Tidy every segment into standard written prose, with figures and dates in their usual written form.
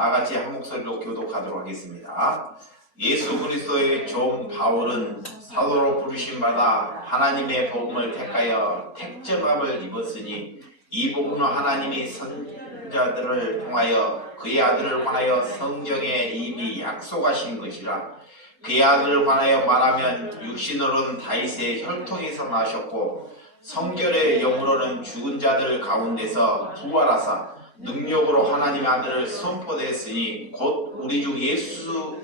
다 같이 한 목소리로 교독하도록 하겠습니다. 예수 그리스도의 종 바울은 사도로 부르심받아 하나님의 복음을 택하여 택정함을 입었으니 이 복음은 하나님이 선자들을 통하여 그의 아들을 관하여 성경에 이미 약속하신 것이라. 그의 아들을 관하여 말하면 육신으로는 다윗의 혈통에서 나셨고 성결의 영으로는 죽은 자들 가운데서 부활하사 능력으로 하나님의 아들을 선포되었으니 곧 우리 주 예수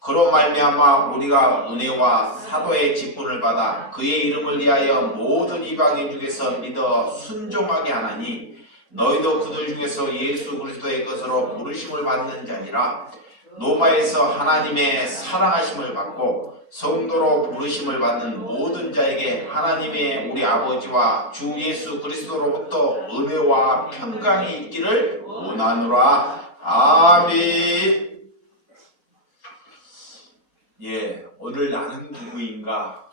그로 말미암아 우리가 은혜와 사도의 직분을 받아 그의 이름을 위하여 모든 이방인 중에서 믿어 순종하게 하나니 너희도 그들 중에서 예수 그리스도의 것으로 부르심을 받는 자니라. 로마에서 하나님의 사랑하심을 받고 성도로 부르심을 받는 모든 자에게 하나님의 우리 아버지와 주 예수 그리스도로부터 은혜와 평강이 있기를 원하노라. 아멘. 오늘 나는 누구인가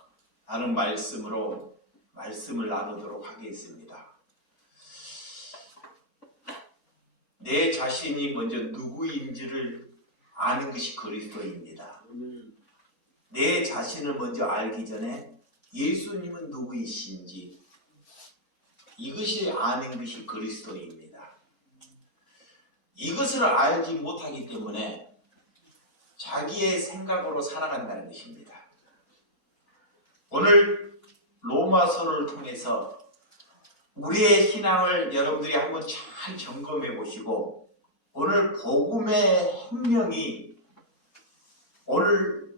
하는 말씀으로 말씀을 나누도록 하겠습니다. 내 자신이 먼저 누구인지를 아는 것이 그리스도입니다. 내 자신을 먼저 알기 전에 예수님은 누구이신지 이것이 아는 것이 그리스도입니다. 이것을 알지 못하기 때문에 자기의 생각으로 살아간다는 것입니다. 오늘 로마서를 통해서 우리의 신앙을 여러분들이 한번 잘 점검해 보시고 오늘 복음의 혁명이 오늘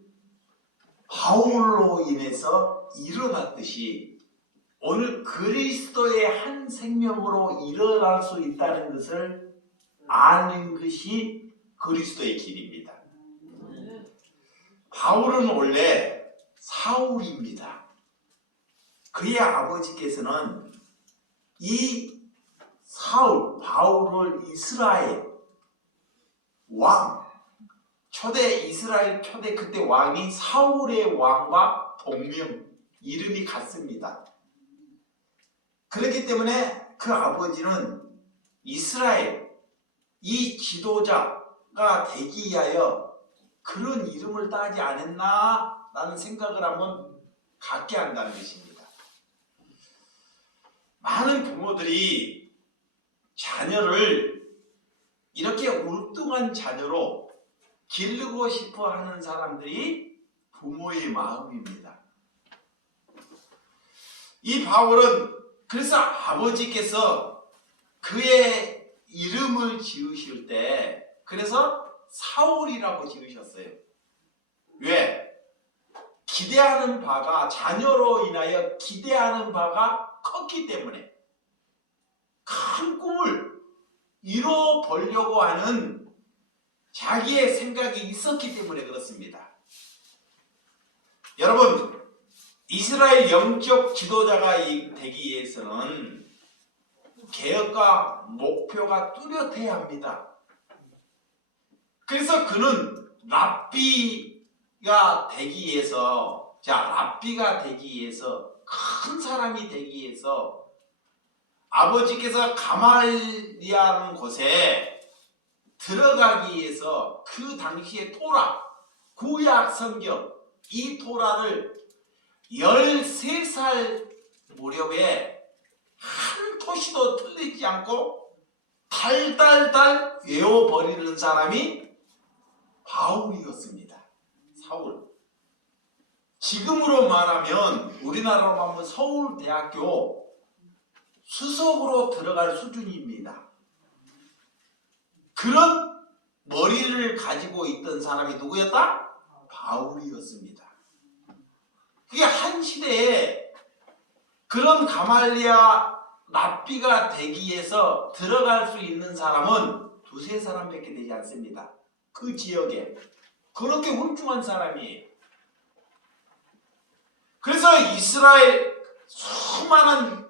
바울로 인해서 일어났듯이 오늘 그리스도의 한 생명으로 일어날 수 있다는 것을 아는 것이 그리스도의 길입니다. 바울은 원래 사울입니다. 그의 아버지께서는 이 사울, 바울을 이스라엘 왕, 이스라엘 초대 그때 왕이 사울의 왕과 동명, 이름이 같습니다. 그렇기 때문에 그 아버지는 이스라엘, 이 지도자가 되기 위하여 그런 이름을 따지 않았나 라는 생각을 한번 갖게 한다는 것입니다. 많은 부모들이 자녀를 이렇게 울뚱한 자녀로 기르고 싶어 하는 사람들이 부모의 마음입니다. 이 바울은 그래서 아버지께서 그의 이름을 지으실 때 그래서 사울이라고 지으셨어요. 왜? 기대하는 바가 자녀로 인하여 기대하는 바가 컸기 때문에 큰 꿈을 이뤄보려고 하는 자기의 생각이 있었기 때문에 그렇습니다. 여러분, 이스라엘 영적 지도자가 되기 위해서는 계획과 목표가 뚜렷해야 합니다. 그래서 그는 랍비가 되기 위해서 랍비가 되기 위해서 큰 사람이 되기 위해서 아버지께서 가말리아라는 곳에 들어가기 위해서 그 당시에 토라, 구약 성경 이 토라를 13살 무렵에 한 토시도 틀리지 않고 달달달 외워버리는 사람이 바울이었습니다. 사울. 지금으로 말하면 우리나라로 하면 서울대학교 수석으로 들어갈 수준입니다. 그런 머리를 가지고 있던 사람이 누구였다? 바울이었습니다. 그게 한 시대에 그런 가말리아 랍비가 되기 위해서 들어갈 수 있는 사람은 두세 사람밖에 되지 않습니다. 그 지역에 그렇게 훌륭한 사람이에요. 그래서 이스라엘 수많은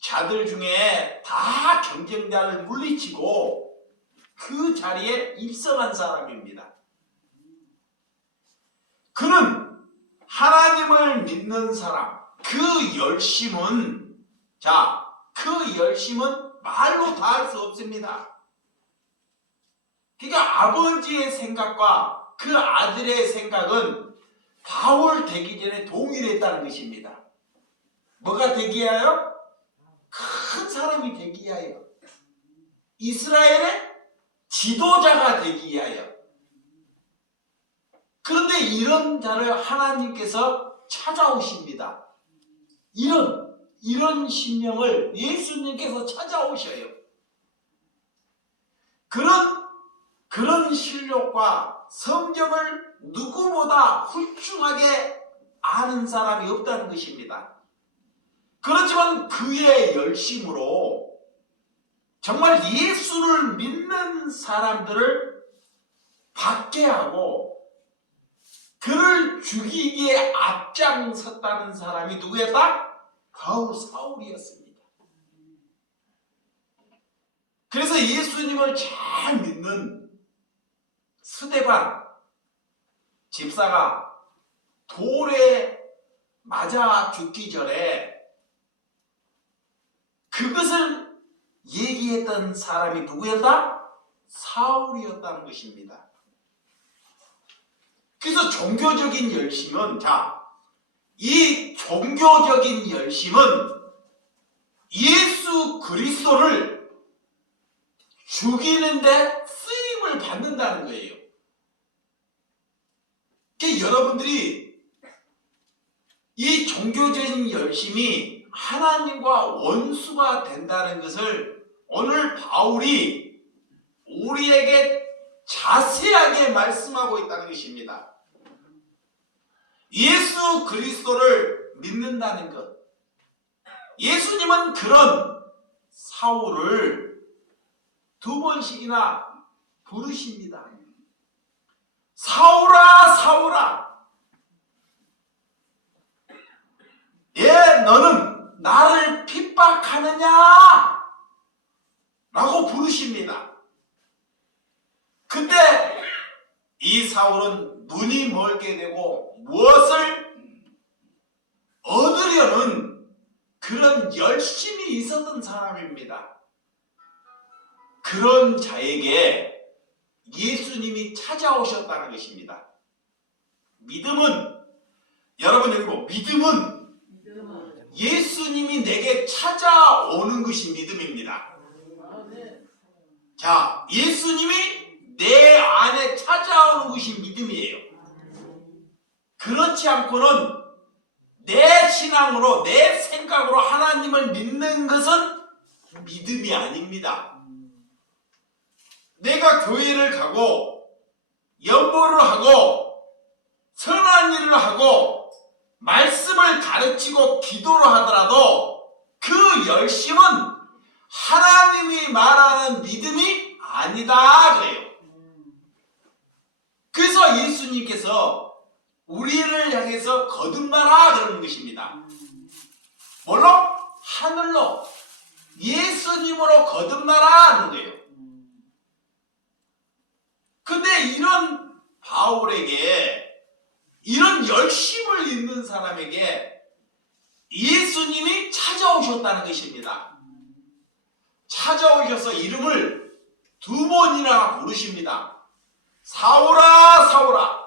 자들 중에 다 경쟁자를 물리치고 그 자리에 입성한 사람입니다. 그는 하나님을 믿는 사람, 그 열심은 말로 다 할 수 없습니다. 그러니까 아버지의 생각과 그 아들의 생각은 바울 되기 전에 동일했다는 것입니다. 뭐가 되기 위하여? 큰 사람이 되기 위하여. 이스라엘의 지도자가 되기 위하여. 그런데 이런 자를 하나님께서 찾아오십니다. 이런 심령을 예수님께서 찾아오셔요. 그런 실력과 성경을 누구보다 훌륭하게 아는 사람이 없다는 것입니다. 그렇지만 그의 열심으로 정말 예수를 믿는 사람들을 박해하고 그를 죽이기에 앞장섰다는 사람이 누구였다? 바로 사울이었습니다. 그래서 예수님을 잘 믿는 스데반 집사가 돌에 맞아 죽기 전에 그것을 얘기했던 사람이 누구였다? 사울이었다는 것입니다. 그래서 종교적인 열심은, 이 종교적인 열심은 예수 그리스도를 죽이는데 쓰임을 받는다는 거예요. 그러니까 여러분들이 이 종교적인 열심이 하나님과 원수가 된다는 것을 오늘 바울이 우리에게 자세하게 말씀하고 있다는 것입니다. 예수 그리스도를 믿는다는 것. 예수님은 그런 사울을 2번씩이나 부르십니다. 사울아, 사울아, 너는 나를 핍박하느냐? 라고 부르십니다. 근데 이 사울은 눈이 멀게 되고 무엇을 얻으려는 그런 열심이 있었던 사람입니다. 그런 자에게 예수님이 찾아오셨다는 것입니다. 믿음은, 여러분 여기 뭐 믿음은 예수님이 내게 찾아오는 것이 믿음입니다. 자, 예수님이 내 안에 찾아오는 것이 믿음이에요. 그렇지 않고는 내 신앙으로, 내 생각으로 하나님을 믿는 것은 믿음이 아닙니다. 내가 교회를 가고 연보를 하고 선한 일을 하고 말씀을 가르치고 기도를 하더라도 그 열심은 하나님이 말하는 믿음이 아니다 그래요. 그래서 예수님께서 우리를 향해서 거듭나라 그러는 것입니다. 뭘로? 하늘로, 예수님으로 거듭나라 하는 거예요. 근데 이런 바울에게, 이런 열심을 있는 사람에게 예수님이 찾아오셨다는 것입니다. 찾아오셔서 이름을 2번이나 부르십니다. 사울아, 사울아,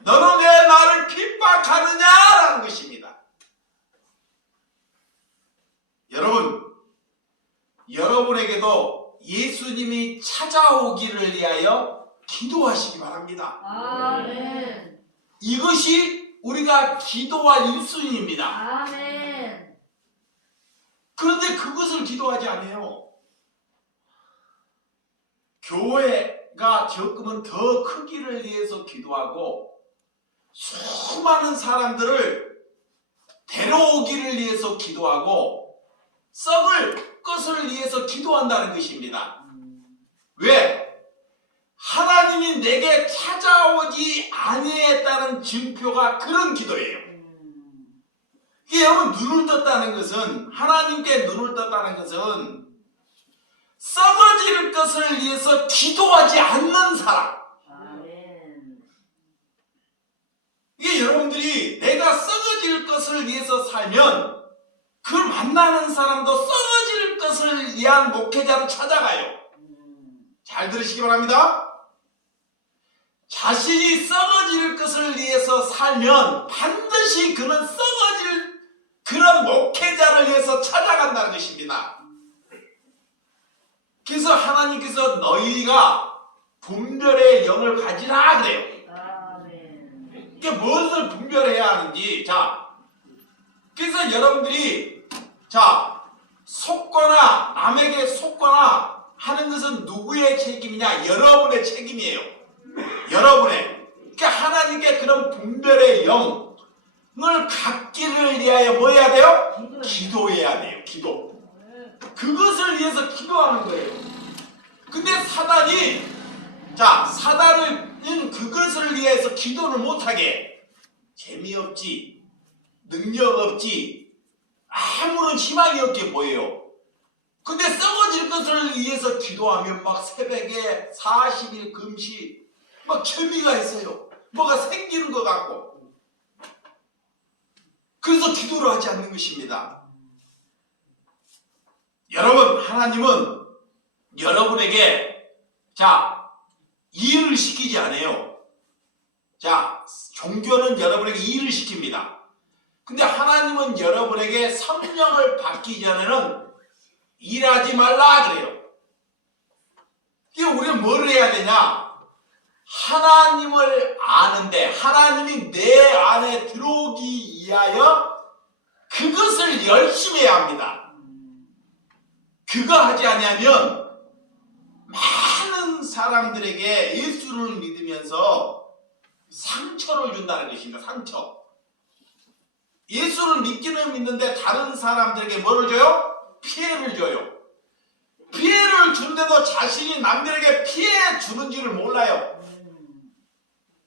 너는 왜 나를 핍박하느냐라는 것입니다. 여러분에게도 예수님이 찾아오기를 위하여 기도하시기 바랍니다. 아멘. 이것이 우리가 기도할 1순위입니다. 아멘. 그런데 그것을 기도하지 않아요. 교회가 적으면 더 크기를 위해서 기도하고 수많은 사람들을 데려오기를 위해서 기도하고 썩을 것을 위해서 기도한다는 것입니다. 왜? 하나님이 내게 찾아오지 아니했다는 증표가 그런 기도예요. 이게 여러분 눈을 떴다는 것은, 하나님께 눈을 떴다는 것은 썩어질 것을 위해서 기도하지 않는 사람. 이게 여러분들이 내가 썩어질 것을 위해서 살면 그 만나는 사람도 썩어질 것을 위한 목회자로 찾아가요. 잘 들으시기 바랍니다. 자신이 썩어질 것을 위해서 살면 반드시 그는 썩어질 그런 목회자를 위해서 찾아간다는 것입니다. 그래서 하나님께서 너희가 분별의 영을 가지라 그래요. 아멘. 이게 무엇을 분별해야 하는지. 자, 그래서 여러분들이 속거나 남에게 속거나 하는 것은 누구의 책임이냐? 여러분의 책임이에요. 여러분의. 그러니까 하나님께 그런 분별의 영을 갖기를 위하여 뭐 해야 돼요? 기도해야 돼요. 기도. 그것을 위해서 기도하는 거예요. 근데 사단은 그것을 위해서 기도를 못하게 재미없지, 능력 없지, 아무런 희망이 없게 보여요. 근데 썩어질 것을 위해서 기도하면 막 새벽에 40일 금식 막 재미가 있어요. 뭐가 생기는 것 같고. 그래서 기도를 하지 않는 것입니다. 여러분, 하나님은 여러분에게 일을 시키지 않아요. 종교는 여러분에게 일을 시킵니다. 근데 하나님은 여러분에게 성령을 받기 전에는 일하지 말라 그래요. 우리는 뭘 해야 되냐? 하나님을 아는데 하나님이 내 안에 들어오기 위하여 그것을 열심히 해야 합니다. 그거 하지 아니하면 많은 사람들에게 예수를 믿으면서 상처를 준다는 것입니다. 상처. 예수를 믿기는 믿는데 다른 사람들에게 뭐를 줘요? 피해를 줘요. 피해를 주는데도 자신이 남들에게 피해 주는지를 몰라요.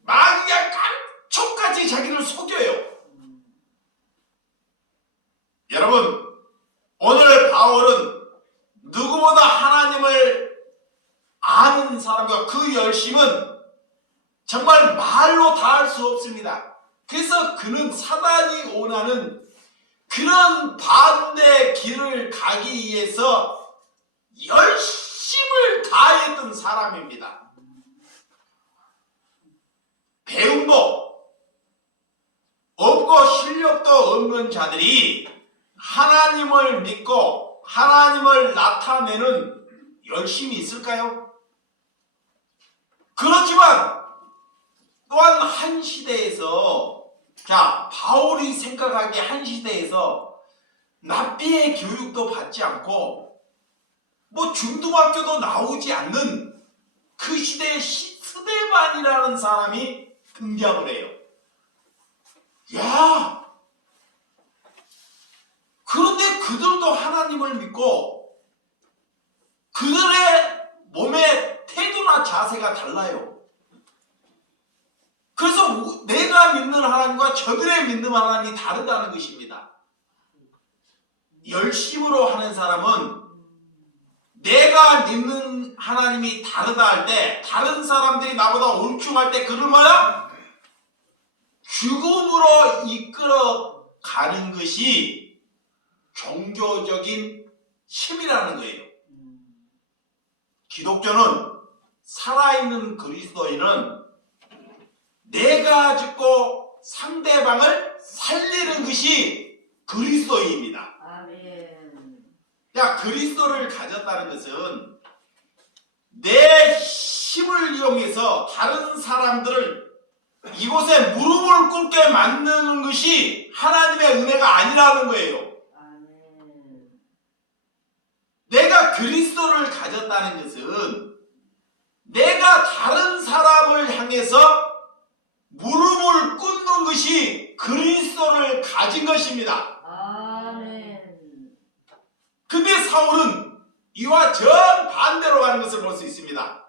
막 그냥 감쪽같이 자기를 속여요. 여러분, 오늘 바울은 누구보다 하나님을 아는 사람과 그 열심은 정말 말로 다 할 수 없습니다. 그래서 그는 사단이 원하는 그런 반대 길을 가기 위해서 열심을 다했던 사람입니다. 배움도 없고 실력도 없는 자들이 하나님을 믿고 하나님을 나타내는 열심이 있을까요? 그렇지만 또한 한 시대에서 바울이 생각하기에 한 시대에서 납비의 교육도 받지 않고 중등학교도 나오지 않는 그 시대에 스데반이라는 사람이 등장을 해요. 그런데 그들도 하나님을 믿고 그들의 몸의 태도나 자세가 달라요. 그래서 내가 믿는 하나님과 저들의 믿는 하나님이 다르다는 것입니다. 열심으로 하는 사람은 내가 믿는 하나님이 다르다 할 때, 다른 사람들이 나보다 옳충할 때 그를 뭐야? 죽음으로 이끌어 가는 것이 종교적인 힘이라는 거예요. 기독교는 살아있는 그리스도인은 내가 죽고 상대방을 살리는 것이 그리스도인입니다. 아멘. 그리스도를 가졌다는 것은 내 힘을 이용해서 다른 사람들을 이곳에 무릎을 꿇게 만드는 것이 하나님의 은혜가 아니라는 거예요. 아멘. 내가 그리스도를 가졌다는 것은 내가 다른 사람을 향해서 무릎을 꿇는 것이 그리스도를 가진 것입니다. 아멘. 근데 사울은 이와 정반대로 가는 것을 볼 수 있습니다.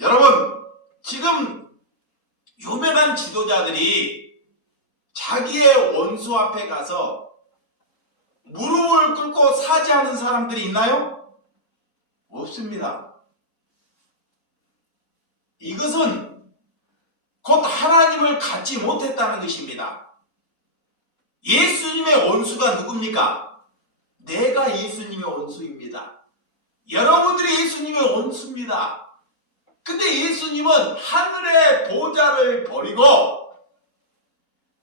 여러분, 지금 유명한 지도자들이 자기의 원수 앞에 가서 무릎을 꿇고 사죄하는 사람들이 있나요? 없습니다. 이것은 곧 하나님을 갖지 못했다는 것입니다. 예수님의 원수가 누굽니까? 내가 예수님의 원수입니다. 여러분들이 예수님의 원수입니다. 근데 예수님은 하늘의 보좌를 버리고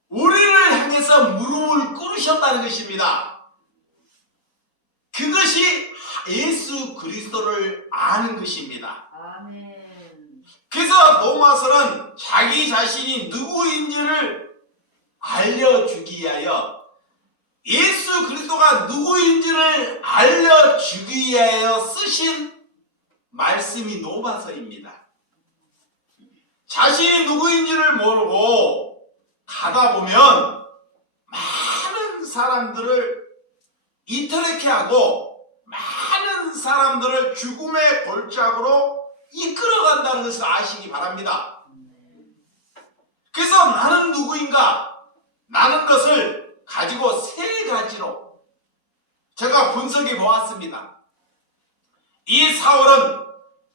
우리를 향해서 무릎을 꿇으셨다는 것입니다. 그것이 예수 그리스도를 아는 것입니다. 아멘. 그래서 로마서는 자기 자신이 누구인지를 알려주기 위하여 예수 그리스도가 누구인지를 알려주기 위하여 쓰신 말씀이 로마서입니다. 자신이 누구인지를 모르고 가다 보면 많은 사람들을 이탈하게 하고 많은 사람들을 죽음의 골짜기로 이끌어간다는 것을 아시기 바랍니다. 그래서 나는 누구인가? 나는 것을 가지고 세 가지로 제가 분석해 보았습니다. 이 사울은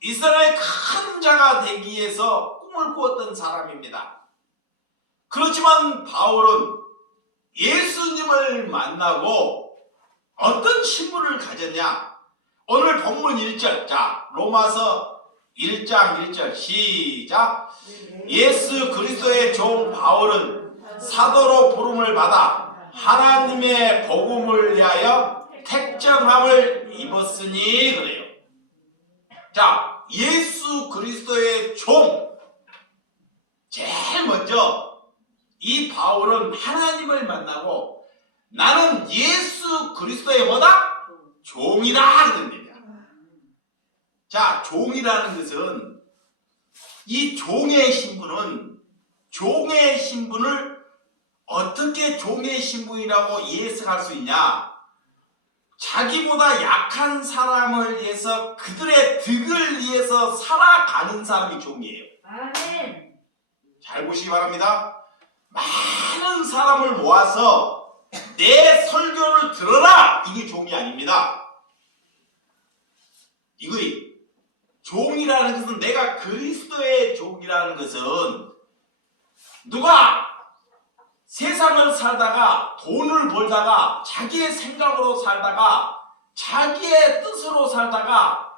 이스라엘 큰 자가 되기 위해서 꿈을 꾸었던 사람입니다. 그렇지만 바울은 예수님을 만나고 어떤 신분을 가졌냐? 오늘 본문 1절, 자 로마서 1장 1절 시작. 예수 그리스도의 종 바울은 사도로 부름을 받아 하나님의 복음을 위하여 택정함을 입었으니 그래요. 자, 예수 그리스도의 종. 제일 먼저 이 바울은 하나님을 만나고 나는 예수 그리스도의 뭐다? 종이다 그럽니다. 자, 종이라는 것은 이 종의 신분을 어떻게 종의 신분이라고 해석할 수 있냐? 자기보다 약한 사람을 위해서 그들의 덕을 위해서 살아가는 사람이 종이에요. 아멘. 잘 보시기 바랍니다. 많은 사람을 모아서 내 설교를 들어라! 이게 종이 아닙니다. 이거 종이라는 것은 내가 그리스도의 종이라는 것은 누가 세상을 살다가 돈을 벌다가 자기의 생각으로 살다가 자기의 뜻으로 살다가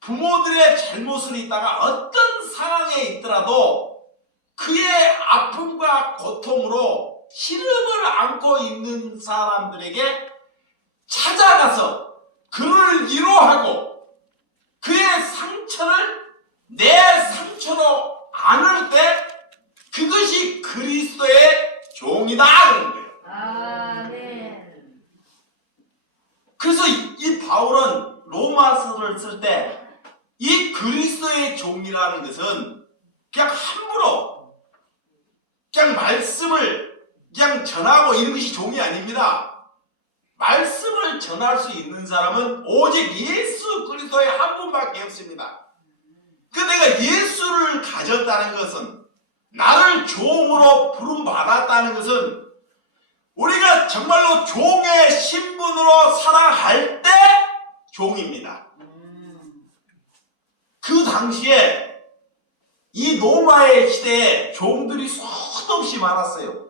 부모들의 잘못을 있다가 어떤 상황에 있더라도 그의 아픔과 고통으로 시름을 안고 있는 사람들에게 찾아가서 그를 위로하고 그의 상처를 내 상처로 안을 때 그것이 그리스도의 종이다 그런 거예요. 아멘. 그래서 이 바울은 로마서를 쓸 때 이 그리스도의 종이라는 것은 그냥 함부로 그냥 말씀을 그냥 전하고 이런 것이 종이 아닙니다. 말씀을 전할 수 있는 사람은 오직 예수 그리스도의 한 분밖에 없습니다. 그 내가 예수를 가졌다는 것은 나를 종으로 부름받았다는 것은 우리가 정말로 종의 신분으로 살아갈 때 종입니다. 그 당시에 이 로마의 시대에 종들이 수도 없이 많았어요.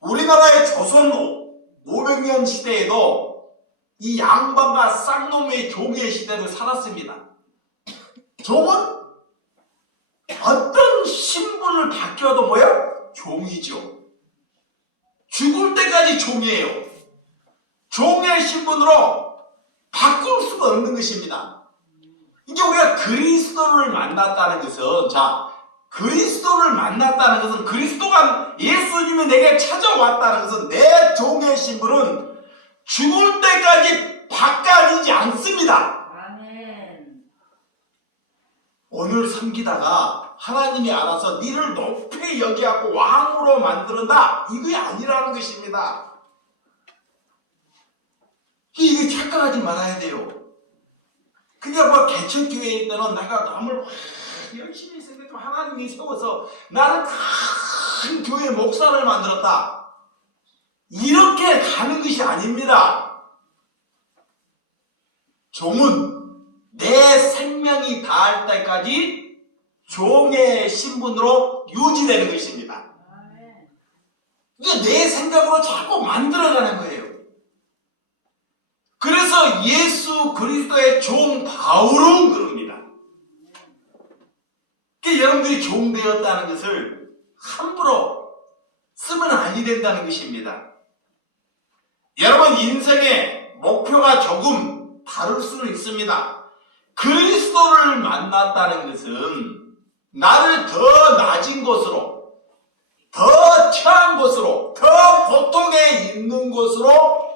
우리나라의 조선 500년 시대에도 이 양반과 쌍놈의 종의 시대를 살았습니다. 종은 어떤 신분을 바뀌어도 뭐야? 종이죠. 죽을 때까지 종이에요. 종의 신분으로 바꿀 수가 없는 것입니다. 이제 우리가 그리스도를 만났다는 것은, 자, 그리스도를 만났다는 것은 그리스도가 예수님이 내게 찾아왔다는 것은 내 종의 신분은 죽을 때까지 바꿔지지 않습니다. 아멘. 오늘 섬기다가 하나님이 알아서 니를 높이 여기하고 왕으로 만드는다, 이게 아니라는 것입니다. 이게 착각하지 말아야 돼요. 그러니까 뭐 개척교회에 있다는 내가 남을 열심히 생겼지만 하나님이 세워서 나를 큰 교회 목사를 만들었다, 이렇게 가는 것이 아닙니다. 종은 내 생명이 닿을 때까지 종의 신분으로 유지되는 것입니다. 이게 내 생각으로 자꾸 만들어가는 거예요. 그래서 예수 그리스도의 종 바울은 그럽니다. 여러분들이 종되었다는 것을 함부로 쓰면 아니 된다는 것입니다. 여러분 인생의 목표가 조금 다를 수는 있습니다. 그리스도를 만났다는 것은 나를 더 낮은 곳으로, 더 처한 곳으로, 더 고통에 있는 곳으로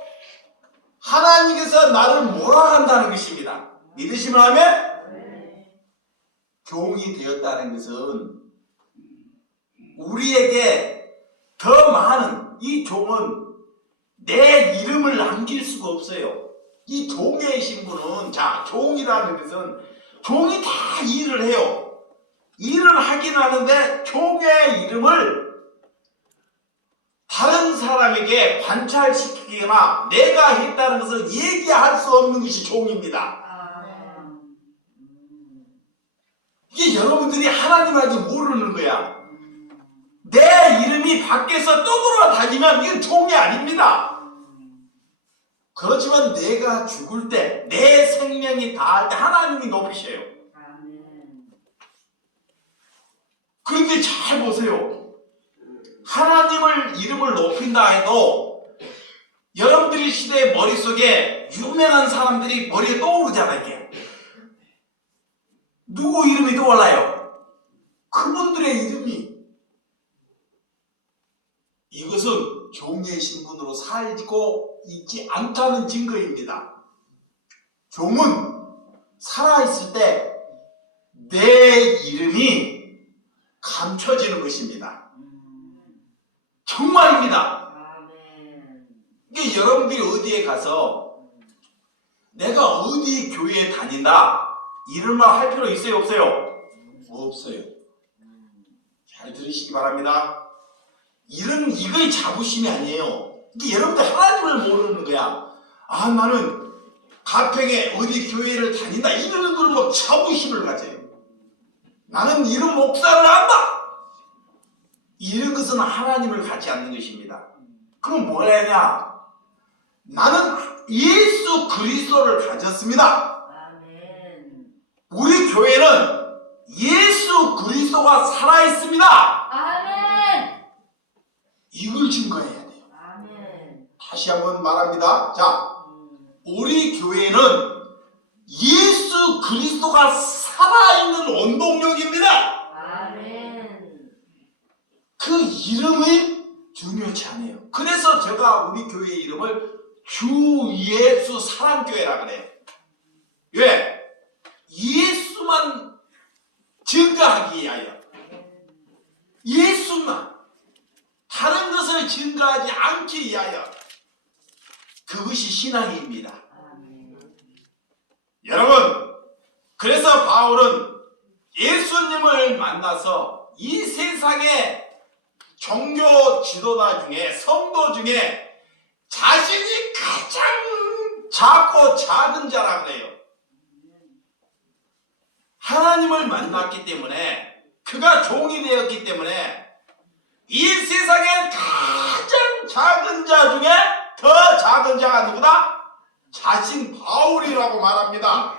하나님께서 나를 몰아간다는 것입니다. 믿으시면 하면 종이 되었다는 것은 우리에게 더 많은, 이 종은 내 이름을 남길 수가 없어요. 이 종의 신분은, 자, 종이라는 것은 종이 다 일을 해요. 일을 하긴 하는데 종의 이름을 다른 사람에게 관찰시키거나 내가 했다는 것을 얘기할 수 없는 것이 종입니다. 이게 여러분들이 하나님 알지 모르는 거야. 내 이름이 밖에서 떠돌아다니면 이건 종이 아닙니다. 그렇지만 내가 죽을 때, 내 생명이 다할 때 하나님이 높이셔요. 그런데 잘 보세요. 하나님을 이름을 높인다 해도 여러분들이 시대의 머릿속에 유명한 사람들이 머리에 떠오르잖아요. 이게. 누구 이름이 떠올라요? 그분들의 이름이. 이것은 종의 신분으로 살고 있지 않다는 증거입니다. 종은 살아있을 때 내 이름이 감춰지는 것입니다. 정말입니다. 이게 여러분들이 어디에 가서 내가 어디 교회에 다닌다 이런 말 할 필요 있어요? 없어요? 없어요. 잘 들으시기 바랍니다. 이거의 자부심이 아니에요. 이게 여러분들 하나님을 모르는 거야. 아, 나는 가평에 어디 교회를 다닌다 이러는 걸 뭐 자부심을 가져요. 나는 이런 목사를 한다. 이런 것은 하나님을 갖지 않는 것입니다. 그럼 뭘 해야 하냐? 나는 예수 그리스도를 가졌습니다. 우리 교회는 예수 그리스도가 살아있습니다. 이걸 증거해야 돼요. 다시 한번 말합니다. 자, 우리 교회는 예수 그리스도가 살아있는 원동력입니다. 그 이름이 중요치 않아요. 그래서 제가 우리 교회 이름을 주 예수 사랑교회라 그래요. 왜? 예수만 증거하기 위하여. 예수만. 다른 것을 증거하지 않기 위하여. 그것이 신앙입니다. 여러분, 그래서 바울은 예수님을 만나서 이 세상의 종교 지도자 중에, 성도 중에 자신이 가장 작고 작은 자라 그래요. 하나님을 만났기 때문에, 그가 종이 되었기 때문에 이 세상의 가장 작은 자 중에 더 작은 자가 누구다? 자신 바울이라고 말합니다.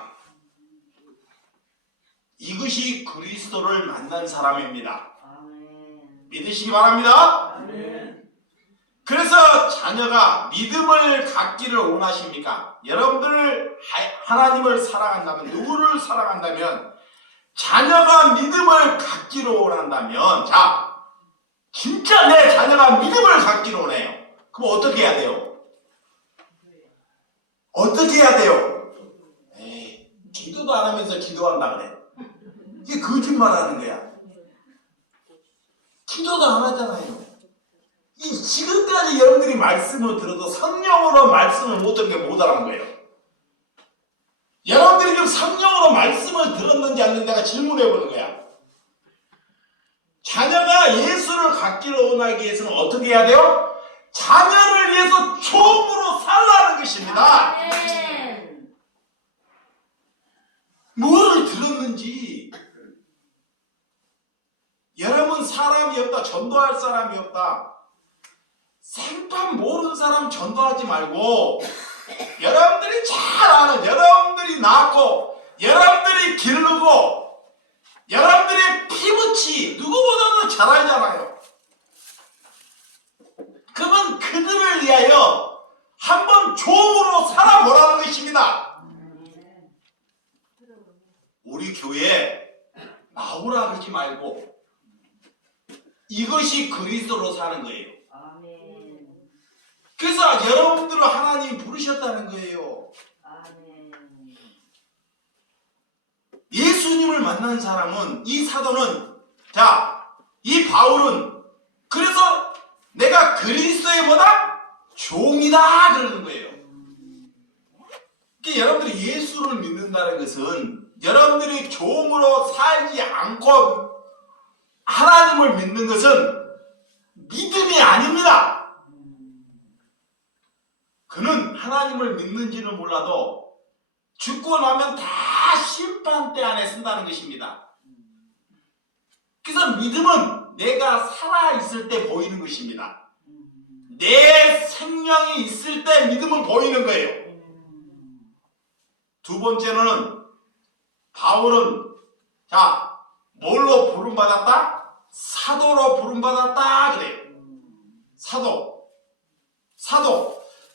이것이 그리스도를 만난 사람입니다. 믿으시기 바랍니다. 그래서 자녀가 믿음을 갖기를 원하십니까? 여러분들 하나님을 사랑한다면, 누구를 사랑한다면, 자녀가 믿음을 갖기를 원한다면, 자, 진짜 내 자녀가 믿음을 갖기를 원해요. 그럼 어떻게 해야 돼요? 어떻게 해야 돼요? 에이, 기도도 안 하면서 기도한다 그래. 이게 거짓말 하는 거야. 기도도 안 하잖아요. 이 지금까지 여러분들이 말씀을 들어도 성령으로 말씀을 못 들은 게 못 알아본 거예요. 여러분들이 지금 성령으로 말씀을 들었는지 안 듣는지 내가 질문해 보는 거야. 자녀가 예수를 갖기를 원하기 위해서는 어떻게 해야 돼요? 자녀를 위해서 종으로 살라는 것입니다. 뭐를 들었는지. 여러분, 사람이 없다, 전도할 사람이 없다. 생판 모르는 사람 전도하지 말고 여러분들이 잘 아는, 여러분들이 낳고 여러분들이 기르고 여러분들이 피 잘 알잖아요. 그러면 그들을 위하여 한번 종으로 살아보라는 것입니다. 우리 교회에 나오라 그러지 말고 이것이 그리스도로 사는 거예요. 아멘. 그래서 여러분들을 하나님이 부르셨다는 거예요. 아멘. 예수님을 만난 사람은, 이 사도는, 이 바울은 그래서 내가 그리스도의 뭐다? 종이다 그러는 거예요. 그러니까 여러분들이 예수를 믿는다는 것은 여러분들이 종으로 살지 않고 하나님을 믿는 것은 믿음이 아닙니다. 그는 하나님을 믿는지는 몰라도 죽고 나면 다 심판대 안에 쓴다는 것입니다. 그래서 믿음은 내가 살아있을 때 보이는 것입니다. 내 생명이 있을 때 믿음은 보이는 거예요. 두 번째로는 바울은 뭘로 부름받았다? 사도로 부름받았다 그래요.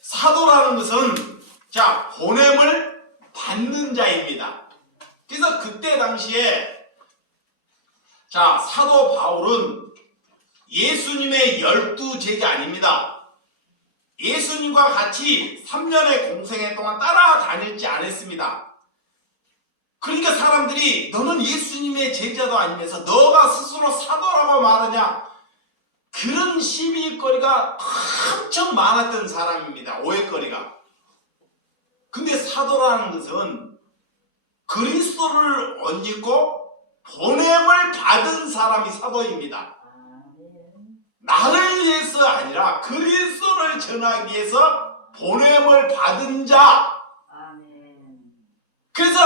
사도라는 것은 보냄을 받는 자입니다. 그래서 그때 당시에 사도 바울은 예수님의 12 제자 아닙니다. 예수님과 같이 3년의 공생애 동안 따라다녔지 않았습니다. 그러니까 사람들이 너는 예수님의 제자도 아니면서 너가 스스로 사도라고 말하냐, 그런 시비거리가 엄청 많았던 사람입니다. 오해거리가. 근데 사도라는 것은 그리스도를 옷 입고 보냄을 받은 사람이 사도입니다. 나를 위해서 아니라 그리스도를 전하기 위해서 보냄을 받은 자. 그래서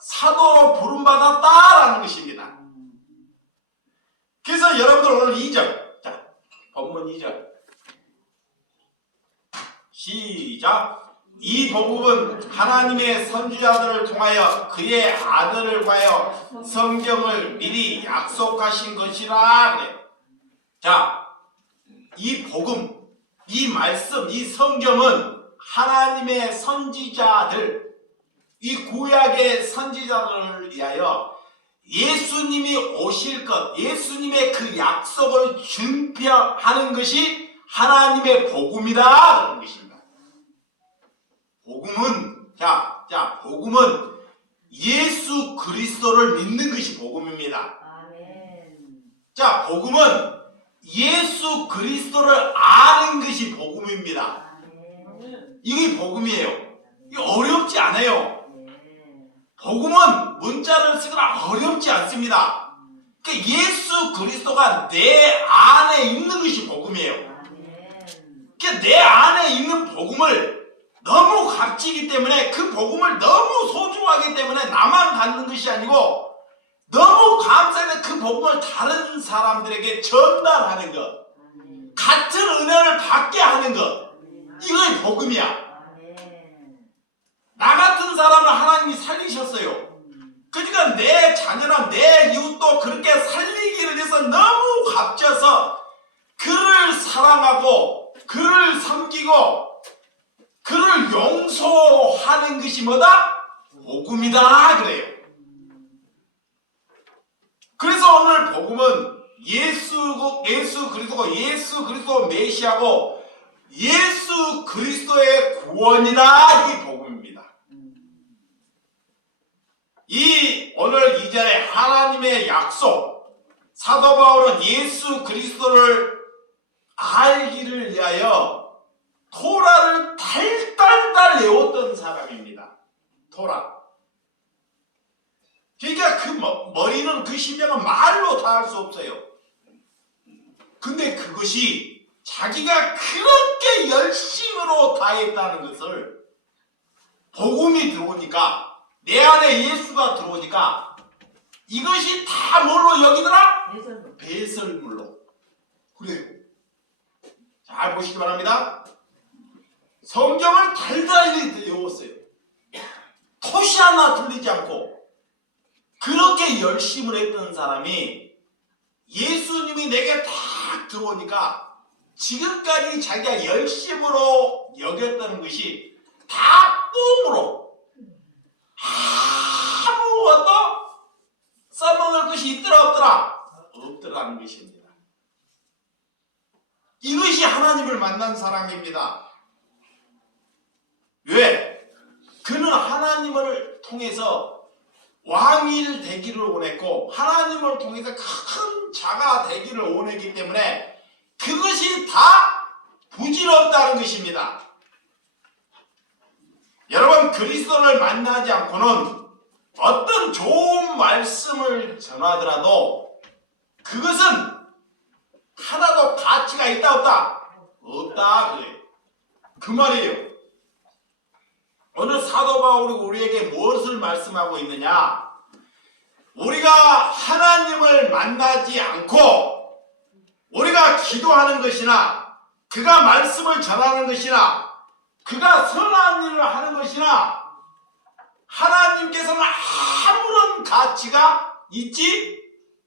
사도로 부름받았다라는 것입니다. 그래서 여러분들 오늘 2절, 본문 2절 시작. 이 복음은 하나님의 선지자들을 통하여 그의 아들을 구하여 성경을 미리 약속하신 것이라 그래요. 이 복음, 이 말씀, 이 성경은 하나님의 선지자들, 이 구약의 선지자들을 위하여 예수님이 오실 것, 예수님의 그 약속을 증표하는 것이 하나님의 복음이다 그런 것입니다. 복음은 복음은 예수 그리스도를 믿는 것이 복음입니다. 복음은 예수 그리스도를 아는 것이 복음입니다. 이게 복음이에요. 이게 어렵지 않아요. 복음은 문자를 쓰거나 어렵지 않습니다. 그러니까 예수 그리스도가 내 안에 있는 것이 복음이에요. 그러니까 내 안에 있는 복음을 너무 값지기 때문에, 그 복음을 너무 소중하기 때문에 나만 갖는 것이 아니고 너무 감사해서 그 복음을 다른 사람들에게 전달하는 것, 같은 은혜를 받게 하는 것, 이거의 복음이야. 나 같은 사람을 하나님이 살리셨어요. 그러니까 내 자녀나 내 이웃도 그렇게 살리기를 위해서 너무 값져서 그를 사랑하고 그를 섬기고 그를 용서하는 것이 뭐다? 복음이다 그래요. 그래서 오늘 복음은 예수 그리스도고 예수 그리스도 메시아고 예수 그리스도의 구원이다, 이 복음입니다. 이 오늘 2절에 하나님의 약속, 사도 바울은 예수 그리스도를 알기를 위하여 토라를 달달달 외웠던 사람입니다. 토라. 그러니까 그 머리는, 그 심령은 말로 다 할 수 없어요. 근데 그것이 자기가 그렇게 열심으로 다했다는 것을 복음이 들어오니까, 내 안에 예수가 들어오니까 이것이 다 뭘로 여기더라? 배설물로. 그래요. 잘 보시기 바랍니다. 성경을 달달이 외웠어요. 토시 하나 틀리지 않고 그렇게 열심을 했던 사람이 예수님이 내게 딱 들어오니까 지금까지 자기가 열심으로 여겼던 것이 다 똥으로 아무것도 써먹을 것이 있더라 없더라? 없더라는 것입니다. 이것이 하나님을 만난 사람입니다. 왜? 그는 하나님을 통해서 왕이 되기를 원했고 하나님을 통해서 큰 자가 되기를 원했기 때문에 그것이 다 부질없다는 것입니다. 여러분, 그리스도를 만나지 않고는 어떤 좋은 말씀을 전하더라도 그것은 하나도 가치가 있다 없다? 없다 그래요. 그 말이에요. 오늘 사도 바울이 우리에게 무엇을 말씀하고 있느냐? 우리가 하나님을 만나지 않고 우리가 기도하는 것이나 그가 말씀을 전하는 것이나 그가 선한 일을 하는 것이나 하나님께서는 아무런 가치가 있지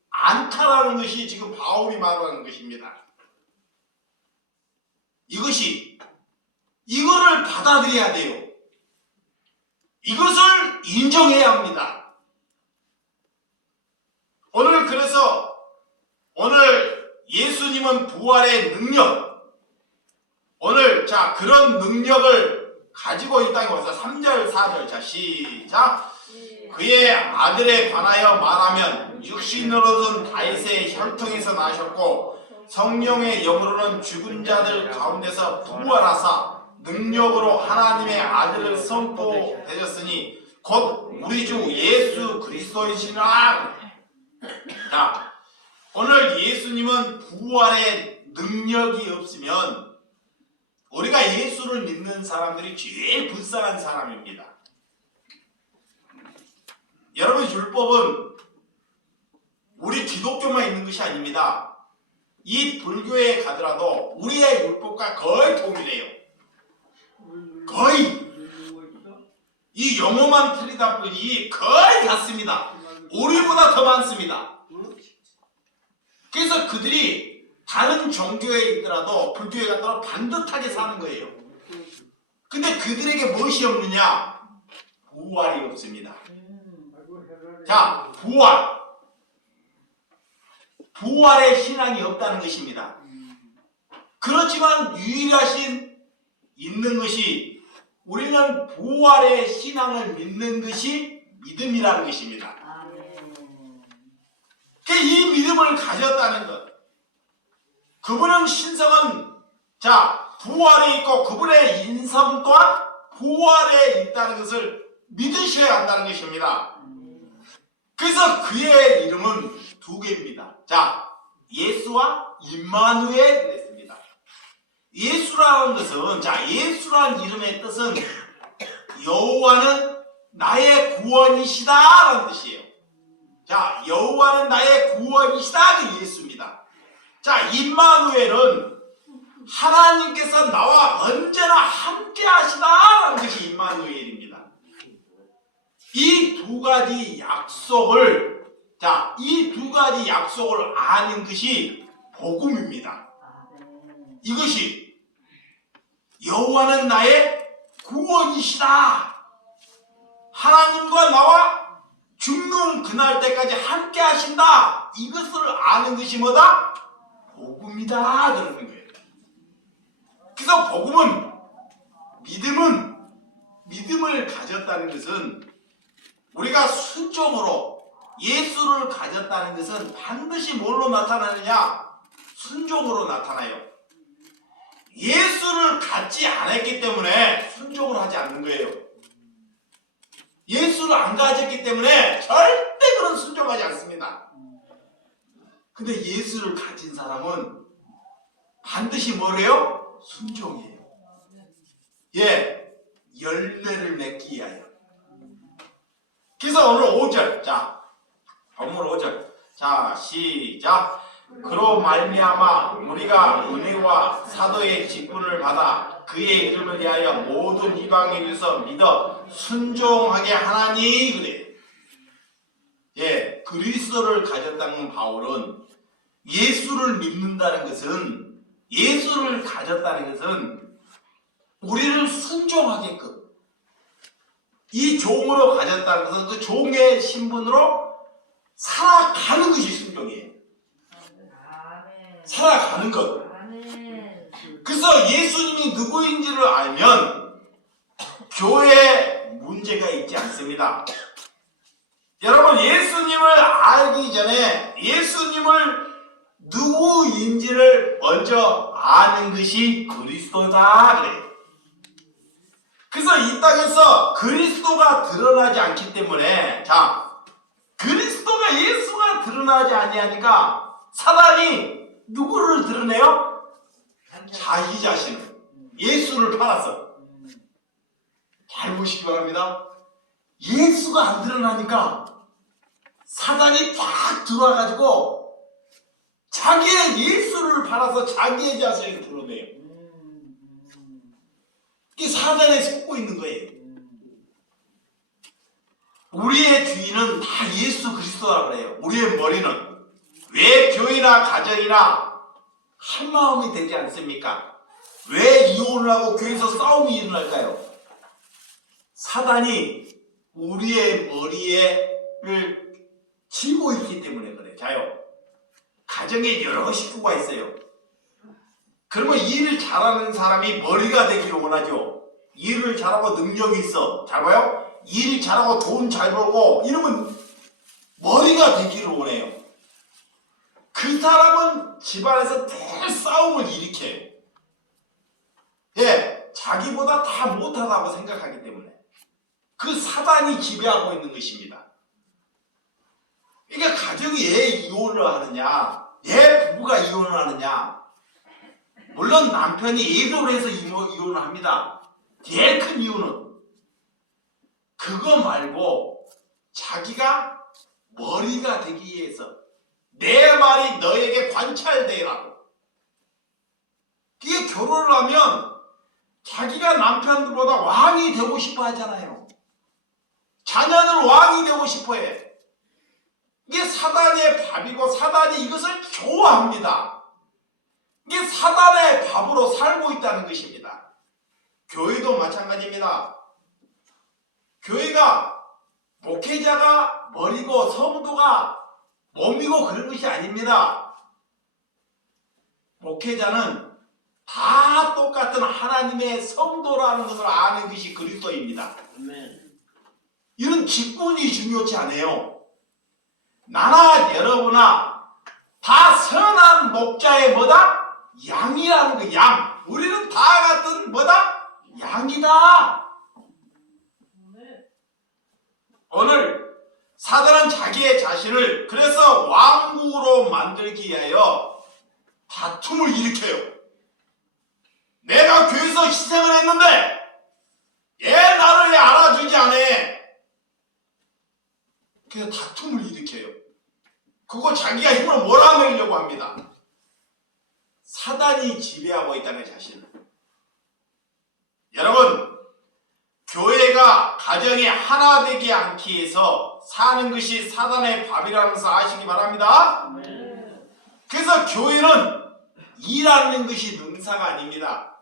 않다라는 것이 지금 바울이 말하는 것입니다. 이거를 받아들여야 돼요. 이것을 인정해야 합니다. 오늘 예수님은 부활의 능력, 그런 능력을 가지고 이 땅에 와서 3절 4절 자 시작. 그의 아들에 관하여 말하면 육신으로는 다윗의 혈통에서 나셨고 성령의 영으로는 죽은 자들 가운데서 부활하사 능력으로 하나님의 아들을 선포되셨으니 곧 우리 주 예수 그리스도이시라. 자, 오늘 예수님은 부활의 능력이 없으면 우리가 예수를 믿는 사람들이 제일 불쌍한 사람입니다. 여러분, 율법은 우리 기독교만 있는 것이 아닙니다. 이 불교에 가더라도 우리의 율법과 거의 동일해요. 거의 이 용어만 틀리다 보니 거의 같습니다. 우리보다 더 많습니다. 그래서 그들이 다른 종교에 있더라도 불교에 가더라도 반듯하게 사는 거예요. 근데 그들에게 무엇이 없느냐? 부활이 없습니다. 자, 부활의 신앙이 없다는 것입니다. 그렇지만 유일하신 있는 것이 우리는 부활의 신앙을 믿는 것이 믿음이라는 것입니다. 이 믿음을 가졌다는 것, 그분은 신성은 부활에 있고 그분의 인성 또한 부활에 있다는 것을 믿으셔야 한다는 것입니다. 그래서 그의 이름은 두 개입니다. 예수와 임마누엘 그랬습니다. 예수라는 것은, 예수라는 이름의 뜻은 여호와는 나의 구원이시다라는 뜻이에요. 여호와는 나의 구원이시다, 그 예수입니다. 임마누엘은 하나님께서 나와 언제나 함께 하시다라는 것이 임마누엘입니다. 이 두 가지 약속을, 아는 것이 복음입니다. 이것이 여호와는 나의 구원이시다. 하나님과 나와 죽는 그날 때까지 함께 하신다. 이것을 아는 것이 뭐다? 복음이다. 그러는 거예요. 그래서 믿음을 가졌다는 것은 우리가 순종으로 예수를 가졌다는 것은 반드시 뭘로 나타나느냐? 순종으로 나타나요. 예수를 갖지 않았기 때문에 순종을 하지 않는 거예요. 예수를 안 가졌기 때문에 절대 그런 순종하지 않습니다. 근데 예수를 가진 사람은 반드시 뭐래요? 순종이에요. 열매를 맺기 위하여. 그래서 오늘 5절, 본문 5절, 시작. 그로 말미암아 우리가 은혜와 사도의 직분을 받아 그의 이름을 위하여 모든 이방인에서 믿어 순종하게 하나니 그래. 그리스도를 가졌다는 바울은 예수를 믿는다는 것은, 예수를 가졌다는 것은 우리를 순종하게끔, 이 종으로 가졌다는 것은 그 종의 신분으로 살아가는 것이 순종이에요. 아멘. 살아가는 것. 아멘. 그래서 예수님이 누구인지를 알면 교회에 문제가 있지 않습니다. 여러분, 예수님을 알기 전에 예수님을 누구인지를 먼저 아는 것이 그리스도다 그래요. 그래서 이 땅에서 그리스도가 드러나지 않기 때문에, 자, 그리스도가, 예수가 드러나지 아니하니까 사단이 누구를 드러내요? 자기 자신을, 예수를 팔아서. 잘 보시기 바랍니다. 예수가 안 드러나니까 사단이 딱 들어와가지고 자기의 예수를 팔아서 자기의 자신을 드러내요. 이게 사단에 속고 있는 거예요. 우리의 주인은 다 예수 그리스도라고 그래요. 우리의 머리는. 왜 교회나 가정이나 한 마음이 되지 않습니까? 왜 이혼을 하고 교회에서 싸움이 일어날까요? 사단이 우리의 머리를 쥐고 있기 때문에 그래. 자요. 가정에 여러 식구가 있어요. 그러면 일을 잘하는 사람이 머리가 되기를 원하죠. 일을 잘하고 능력이 있어. 잘 봐요? 일 잘하고 돈 잘 벌고 이러면 머리가 되기를 원해요. 그 사람은 집안에서 늘 싸움을 일으켜요. 예, 자기보다 다 못하다고 생각하기 때문에. 그 사단이 지배하고 있는 것입니다. 그러니까 가정이 왜 이혼을 하느냐, 왜 부부가 이혼을 하느냐. 물론 남편이 애도를 해서 이혼을 합니다. 제일 큰 이유는 그거 말고 자기가 머리가 되기 위해서 내 말이 너에게 관찰되라고. 이게 결혼을 하면 자기가 남편들보다 왕이 되고 싶어 하잖아요. 자녀들 왕이 되고 싶어 해. 이게 사단의 밥이고 사단이 이것을 좋아합니다. 이게 사단의 밥으로 살고 있다는 것입니다. 교회도 마찬가지입니다. 교회가 목회자가 머리고 성도가 몸이고 그런 것이 아닙니다. 목회자는 다 똑같은 하나님의 성도라는 것을 아는 것이 그리스도입니다. 이런 직분이 중요치 않아요. 나나 여러분아 다 선한 목자의 뭐다? 양이라는 거. 양. 우리는 다 같은 뭐다? 양이다. 오늘 사단은 자기의 자신을 그래서 왕국으로 만들기 위하여 다툼을 일으켜요. 내가 교회에서 희생을 했는데 얘 나를 왜 알아주지 않아? 그래서 다툼을 일으켜요. 그거 자기가 힘으로 몰아내려고 합니다. 사단이 지배하고 있다는 자신. 여러분, 교회가 가정이 하나 되지 않기 위해서 사는 것이 사단의 밥이라는 것을 아시기 바랍니다. 그래서 교회는 일하는 것이 능사가 아닙니다.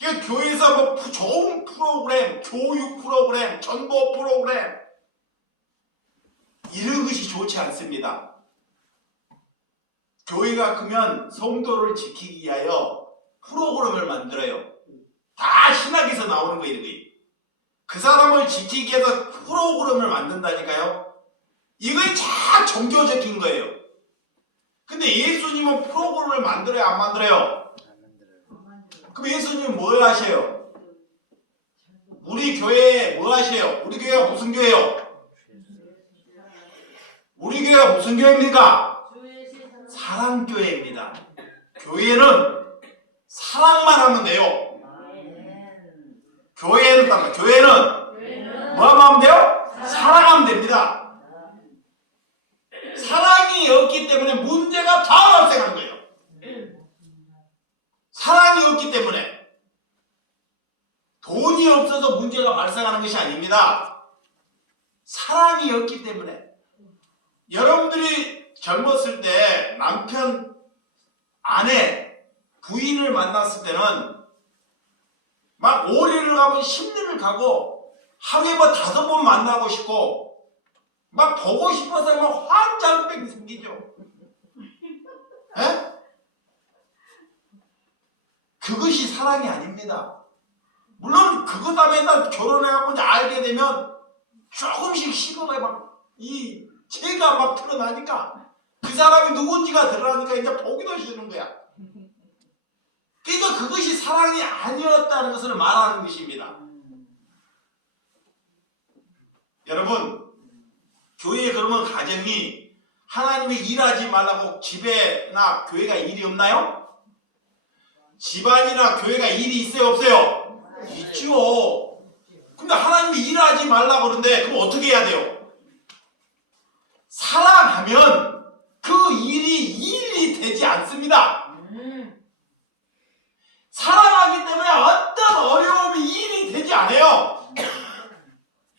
그러니까 교회에서 뭐 좋은 프로그램, 교육 프로그램, 전도 프로그램 이런 것이 좋지 않습니다. 교회가 크면 성도를 지키기 위하여 프로그램을 만들어요. 다 신학에서 나오는 거 이런 거예요. 그 사람을 지키기 위해서 프로그램을 만든다니까요. 이거이 다 종교적인 거예요. 근데 예수님은 프로그램을 만들어요, 안 만들어요? 그럼 예수님은 뭘 하셔요? 우리 교회에 뭐 하셔요? 우리 교회가 무슨 교회요? 우리 교회가 무슨 교회입니까? 사랑교회입니다. 교회는 사랑만 하면 돼요. 교회는 뭐 하면 돼요? 사랑하면 됩니다. 사랑이 없기 때문에 문제가 다 발생한 거예요. 사랑이 없기 때문에 돈이 없어서 문제가 발생하는 것이 아닙니다. 사랑이 없기 때문에 여러분들이 젊었을 때 남편, 아내, 부인을 만났을 때는 막 5년을 가면 10년을 가고 하루에 뭐 5번 만나고 싶고 막 보고 싶어서 막 환장병이 생기죠. 에? 그것이 사랑이 아닙니다. 물론 그것 다음에 난 결혼해갖고 이제 알게 되면 조금씩 시도해 막이 죄가 막 드러나니까 그 사람이 누군지가 드러나니까 이제 보기도 싫은 거야. 그러니까 그것이 사랑이 아니었다는 것을 말하는 것입니다. 여러분, 교회 그러면 가정이 하나님이 일하지 말라고 집에나 교회가 일이 없나요? 집안이나 교회가 일이 있어요, 없어요? 있죠. 근데 하나님이 일하지 말라고 그러는데 그럼 어떻게 해야 돼요? 사랑하면 그 일이 되지 않습니다. 사랑하기 때문에 어떤 어려움이 일이 되지 않아요.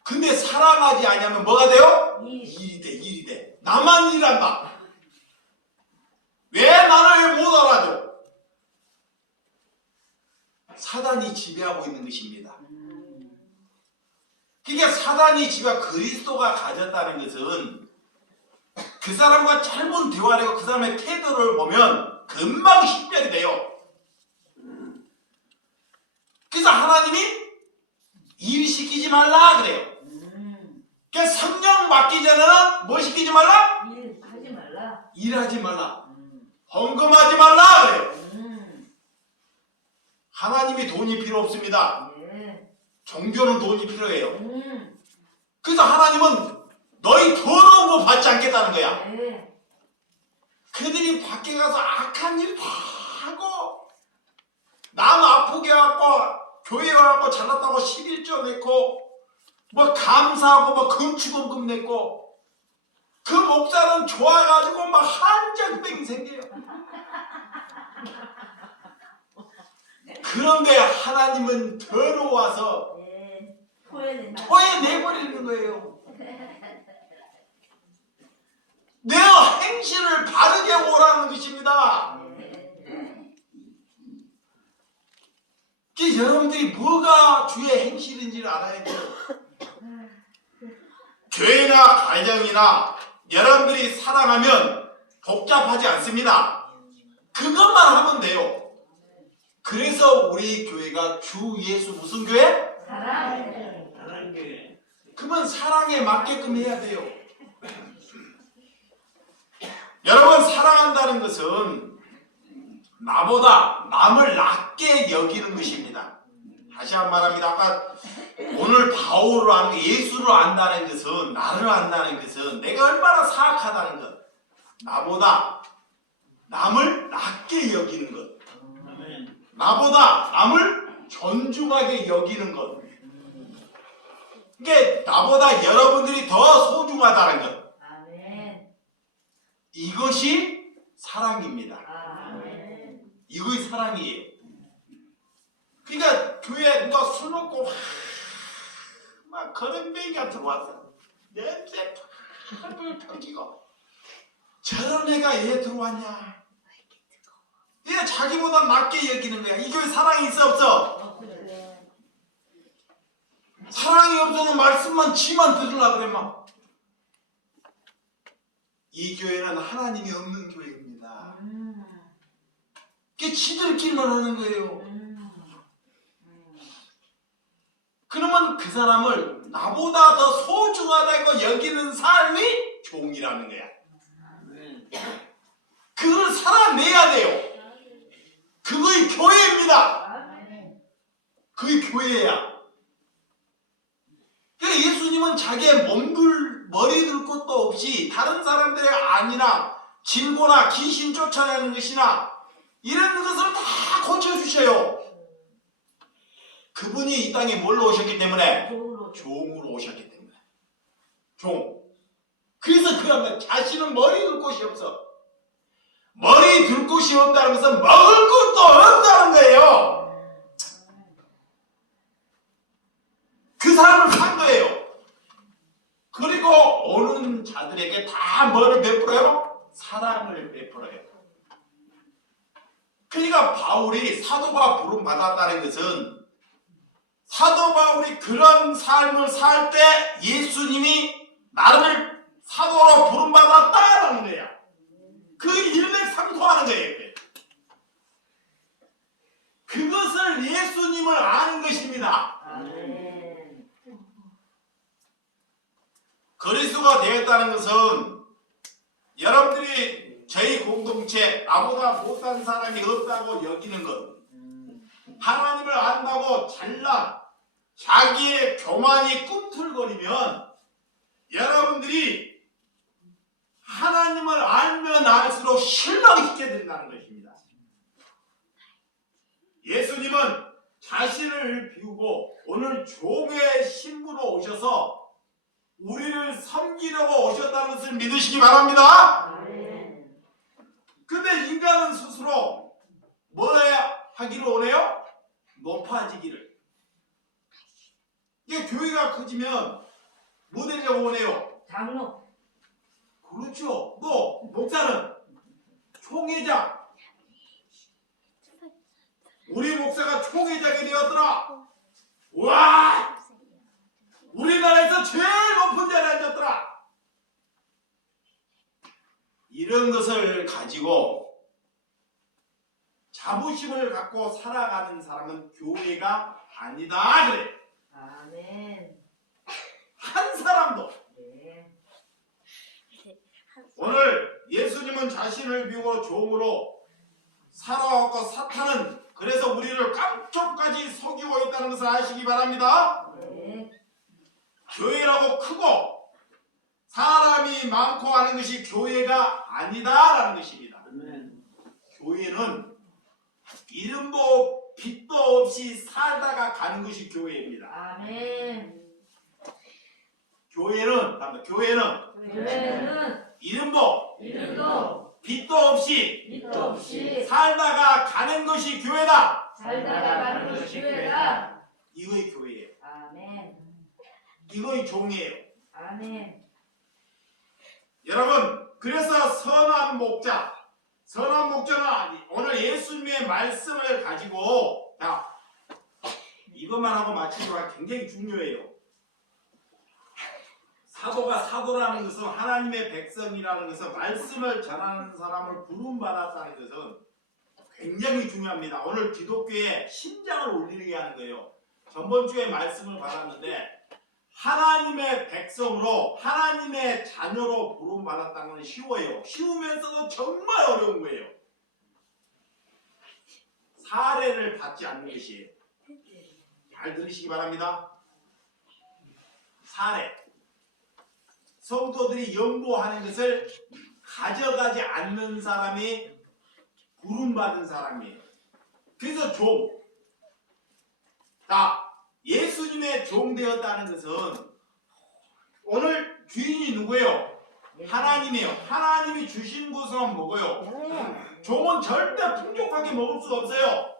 근데 사랑하지 않으면 뭐가 돼요? 일이 돼. 나만 일한다. 왜 나를 왜 못 알아줘? 사단이 지배하고 있는 것입니다. 그러니까 사단이 지배하고 그리스도가 가졌다는 것은 그 사람과 짧은 대화를 하고 그 사람의 태도를 보면 금방 식별이 돼요. 그래서 하나님이 일 시키지 말라 그래요. 그러니까 성령 맡기 전에는 뭐 시키지 말라? 일하지 말라. 일하지 말라. 헌금하지 말라 그래요. 하나님이 돈이 필요 없습니다. 종교는 돈이 필요해요. 그래서 하나님은 너희 더러운 거 받지 않겠다는 거야. 그들이 밖에 가서 악한 일 다 하고 남 아프게 해갖고 교회 와갖고 잘났다고 11조 냈고 뭐 감사하고 뭐 금축원금 냈고 그 목사는 좋아가지고 막 한장병이 생겨요. 그런데 하나님은 더러워서 토해내버리는 거예요. 내 행실을 바르게 오라는 것입니다. 여러분들이 뭐가 주의 행실인지를 알아야 돼요. 교회나 가정이나 여러분들이 사랑하면 복잡하지 않습니다. 그것만 하면 돼요. 그래서 우리 교회가 주 예수 무슨 교회? 사랑 교회. 그러면 사랑에 맞게끔 해야 돼요. 여러분, 사랑한다는 것은 나보다 남을 낮게 여기는 것입니다. 다시 한 번 말합니다. 아까 오늘 바울을 아는 예수를 안다는 것은 나를 안다는 것은 내가 얼마나 사악하다는 것, 나보다 남을 낮게 여기는 것, 나보다 남을 존중하게 여기는 것, 그러니까 나보다 여러분들이 더 소중하다는 것, 이것이 사랑입니다. 이것이 사랑이에요. 그러니까 교회에 누가 술 먹고 막 거렁뱅이가 들어와서 냄새 펄펄 펴지고 저런 애가 왜 들어왔냐? 얘 자기보다 낮게 여기는 거야. 이 교회 사랑이 있어 없어? 사랑이 없어서 말씀만 지만 들으려고 그래 막. 이 교회는 하나님이 없는 교회입니다. 그게 지들끼리만 하는 거예요. 그러면 그 사람을 나보다 더 소중하다고 여기는 삶이 종이라는 거야. 그걸 살아내야 돼요. 그거의 교회입니다. 그게 교회야. 그러니까 예수님은 자기의 머리 둘 것도 없이 다른 사람들의 안이나 진고나 귀신 쫓아내는 것이나 이런 것을 다 고쳐주셔요. 그분이 이 땅에 뭘로 오셨기 때문에? 종으로 오셨기 때문에. 종. 그래서 그러면 자신은 머리 둘 곳이 없어. 머리 둘 곳이 없다는 것은 먹을 것도 없다는 거예요. 그 사람을 산 거예요. 그리고 오는 자들에게 다 뭐를 베풀어요? 사랑을 베풀어요. 그러니까 바울이 사도가 부름받았다는 것은 사도 바울이 그런 삶을 살 때 예수님이 나를 사도로 부름받았다라는 거야. 그 일맥상통하는 거예요. 그것을 예수님을 아는 것입니다. 아멘. 그리스도가 되었다는 것은 여러분들이 저희 공동체 나보다 못한 사람이 없다고 여기는 것, 하나님을 안다고 잘나 자기의 교만이 꿈틀거리면 여러분들이 하나님을 알면 알수록 실망시켜 드린다는 것입니다. 예수님은 자신을 비우고 오늘 종의 신부로 오셔서 우리를 섬기려고 오셨다는 것을 믿으시기 바랍니다. 아멘. 근데 인간은 스스로 뭐 하기를 원해요? 높아지기를. 이게 교회가 커지면 뭐 되려고 원해요? 장로. 그렇죠. 또 목사는 총회장. 우리 목사가 총회장이 되었더라. 와! 우리나라에서 제일 높은 자리에 앉았더라. 이런 것을 가지고 자부심을 갖고 살아가는 사람은 교회가 아니다 그래. 아멘. 한 사람도. 네. 오늘 예수님은 자신을 비우고 종으로 살아왔고 사탄은 그래서 우리를 깜짝까지 속이고 있다는 것을 아시기 바랍니다. 네. 교회라고 크고 사람이 많고 하는 것이 교회가 아니다라는 것입니다. 교회는 이름도 빛도 없이 살다가 가는 것이 교회입니다. 아멘. 교회는 교회는 이름도 이름도 빛도 없이 빛도 없이 살다가 가는 것이 교회다. 살다가 가는 것이 교회다. 이거의 교회예요. 아멘. 이거의 종이에요. 아멘. 여러분, 그래서 선한 목자는 오늘 예수님의 말씀을 가지고 이것만 하고 마치기가 굉장히 중요해요. 사도가 사도라는 것은 하나님의 백성이라는 것은 말씀을 전하는 사람을 부름받았다는 것은 굉장히 중요합니다. 오늘 기독교의 심장을 울리게 하는 거예요. 전번주에 말씀을 받았는데 하나님의 백성으로 하나님의 자녀로 부름받았다는 건 쉬워요. 쉬우면서도 정말 어려운 거예요. 사례를 받지 않는 것이에요. 잘 들으시기 바랍니다. 사례. 성도들이 연구하는 것을 가져가지 않는 사람이 부름받은 사람이에요. 그래서 종. 예수님의 종 되었다는 것은 오늘 주인이 누구예요? 하나님이에요. 하나님이 주신 것은 뭐고요? 종은 절대 풍족하게 먹을 수가 없어요.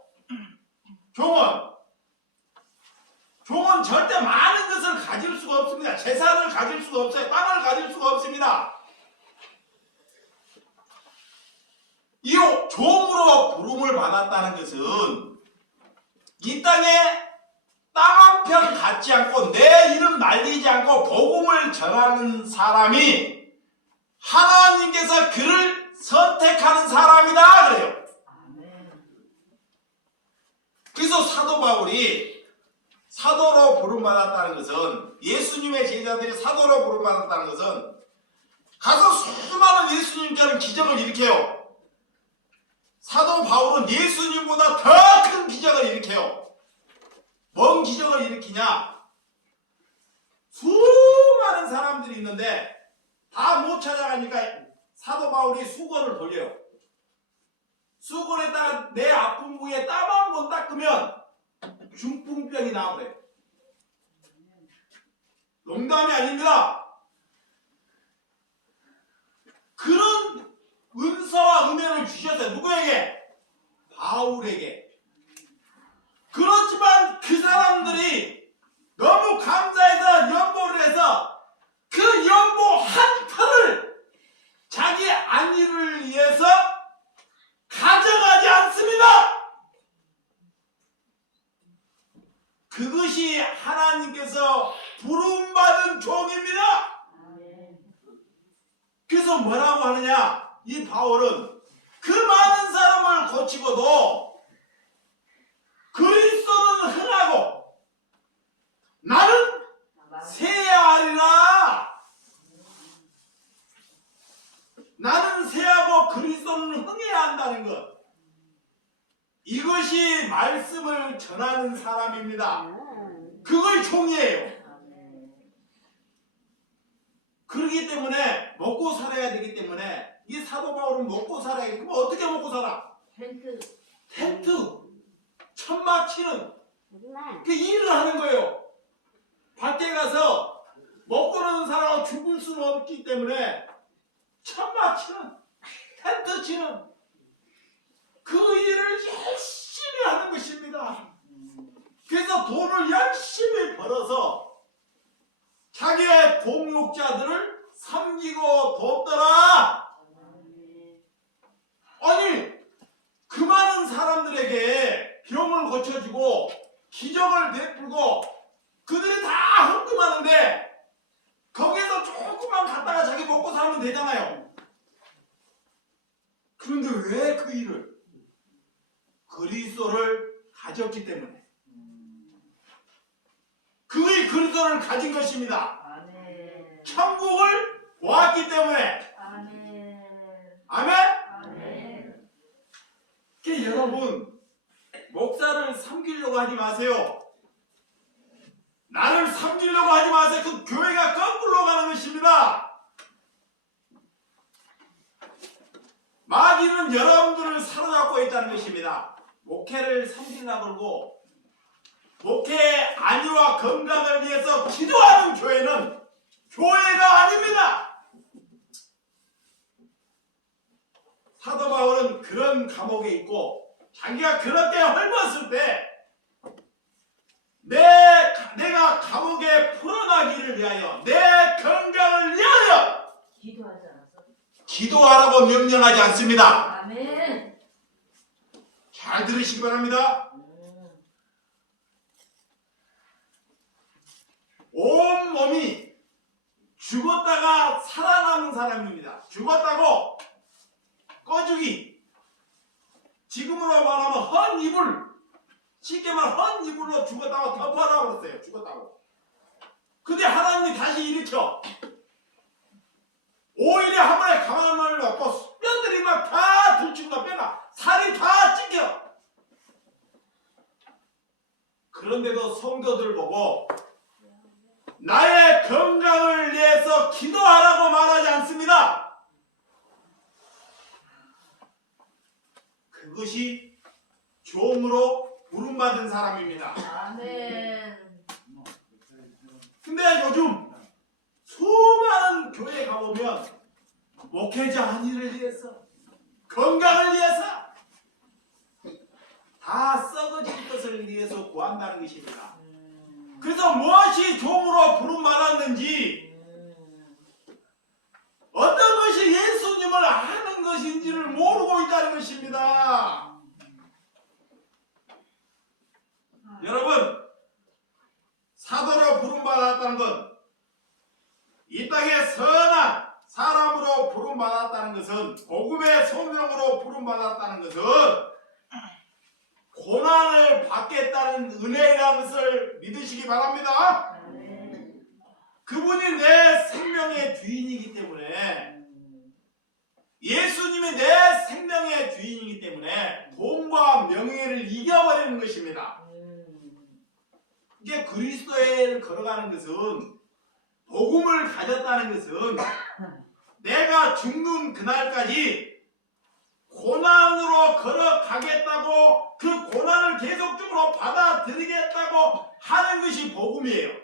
종은 절대 많은 것을 가질 수가 없습니다. 재산을 가질 수가 없어요. 땅을 가질 수가 없습니다. 이 종으로 부름을 받았다는 것은 이 땅에 땅 한 편 갖지 않고 내 이름 날리지 않고 복음을 전하는 사람이 하나님께서 그를 선택하는 사람이다 그래요. 그래서 사도 바울이 사도로 부름받았다는 것은 예수님의 제자들이 사도로 부름받았다는 것은 가서 수많은 예수님처럼 기적을 일으켜요. 사도 바울은 예수님보다 더 큰 기적을 일으켜요. 뭔 기적을 일으키냐? 수많은 사람들이 있는데 다 못 찾아가니까 사도 바울이 수건을 돌려요. 수건에다가 내 아픈 부위에 땀 한 번 닦으면 중풍병이 나와버려요. 농담이 아닙니다. 그런 은사와 은혜를 주셨어요. 누구에게? 바울에게. 그렇지만 그 사람들이 너무 감사해서 연보를 해서 그 연보 한 털을 자기 안위로 그래서 뭐라고 하느냐? 이 바울은 그 많은 사람을 고치고도 그리스도는 흥하고 나는 쇠하리라. 나는 쇠하고 그리스도는 흥해야 한다는 것. 이것이 말씀을 전하는 사람입니다. 그걸 종이에요. 그렇기 때문에 먹고 살아야 되기 때문에 이 사도 바울은 먹고 살아야 돼. 그럼 어떻게 먹고 살아? 텐트 천막 치는 그 일을 하는 거예요. 밖에 가서 먹고는 살아도 죽을 수는 없기 때문에 천막 치는 텐트 치는 그 일을 열심히 하는 것입니다. 그래서 돈을 열심히 벌어서 자기의 동역자들을 섬기고 돕더라. 아니 그 많은 사람들에게 병을 고쳐주고 기적을 베풀고 그들이 다 헌금하는데 거기에서 조금만 갖다가 자기 먹고 살면 되잖아요. 그런데 왜 그 일을? 그리스도를 가졌기 때문에. 그의 그리스도를 가진 것입니다. 천국을 보았기 때문에. 아멘? 그러니까 여러분 목사를 섬기려고 하지 마세요. 나를 섬기려고 하지 마세요. 그 교회가 거꾸로 가는 것입니다. 마귀는 여러분들을 사로잡고 있다는 것입니다. 목회를 섬기려고 그러고 목회 안위와 건강을 위해서 기도하는 교회는 교회가 아닙니다. 사도 바울은 그런 감옥에 있고 자기가 그렇게 헐벗을 때 내가 감옥에 풀어나기를 위하여 내 건강을 위하여 기도하지 않았어? 기도하라고 명령하지 않습니다. 아멘. 잘 들으시기 바랍니다. 온 몸이 죽었다가 살아나는 사람입니다. 죽었다고 꺼주기. 지금으로 말하면 헌 이불. 쉽게 말하면 헌 이불로 죽었다고 덮어라고 그랬어요. 죽었다고. 근데 하나님이 다시 일으켜. 오히려 한 번에 강함을 넣고 뼈들이 막 다 들추고 뼈가 살이 다 찢겨. 그런데도 성도들 보고 나의 건강을 위해서 기도하라고 말하지 않습니다. 그것이 종으로 부름받은 사람입니다. 아멘. 근데 요즘 수많은 교회에 가보면 목회자 안위를 위해서 건강을 위해서 다 썩어질 것을 위해서 구한다는 것입니다. 그래서 무엇이 종으로 부름받았는지 어떤 것이 예수님을 아는 것인지를 모르고 있다는 것입니다. 여러분 사도로 부름받았다는 건 이 땅에 선한 사람으로 부름받았다는 것은 복음의 소명으로 부름받았다는 것은 고난을 받겠다는 은혜라는 것을 믿으시기 바랍니다. 그분이 내 생명의 주인이기 때문에 예수님이 내 생명의 주인이기 때문에 돈과 명예를 이겨버리는 것입니다. 이게 그리스도를 걸어가는 것은 복음을 가졌다는 것은 내가 죽는 그날까지 고난으로 걸어가겠다고 그 고난을 계속적으로 받아들이겠다고 하는 것이 복음이에요.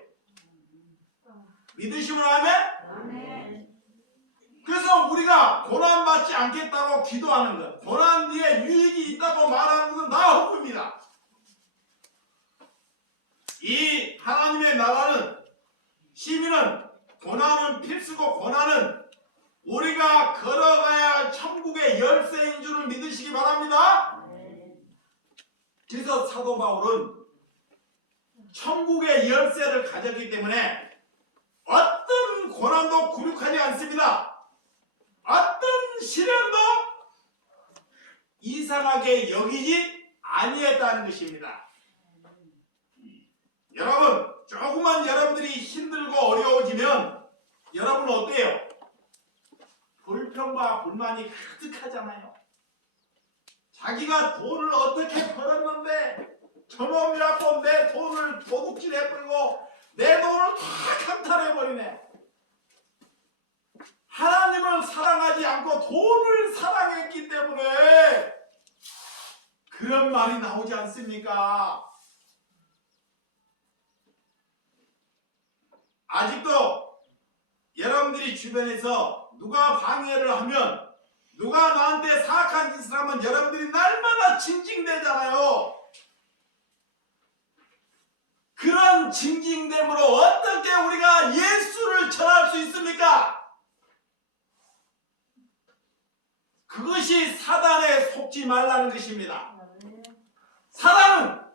믿으시면 아멘? 그래서 우리가 고난받지 않겠다고 기도하는 것, 고난 뒤에 유익이 있다고 말하는 것은 다 헛구입니다. 이 하나님의 나라는 시민은 고난은 필수고 고난은 우리가 걸어가야 할 천국의 열쇠인 줄을 믿으시기 바랍니다. 그래서 사도 바울은 천국의 열쇠를 가졌기 때문에 어떤 고난도 굴욕하지 않습니다. 이상하게 여기지 아니했다는 것입니다. 여러분, 조금만 여러분들이 힘들고 어려워지면 여러분 어때요? 불평과 불만이 가득하잖아요. 자기가 돈을 어떻게 벌었는데 저놈이라고 내 돈을 도둑질해버리고 내 돈을 다 강탈해버리네. 하나님을 사랑하지 않고 돈을 사랑했기 때문에 그런 말이 나오지 않습니까? 아직도 여러분들이 주변에서 누가 방해를 하면, 누가 나한테 사악한 짓을 하면 여러분들이 날마다 징징대잖아요. 그런 징징됨으로 어떻게 우리가 예수를 전할 수 있습니까? 그것이 사단에 속지 말라는 것입니다. 사단은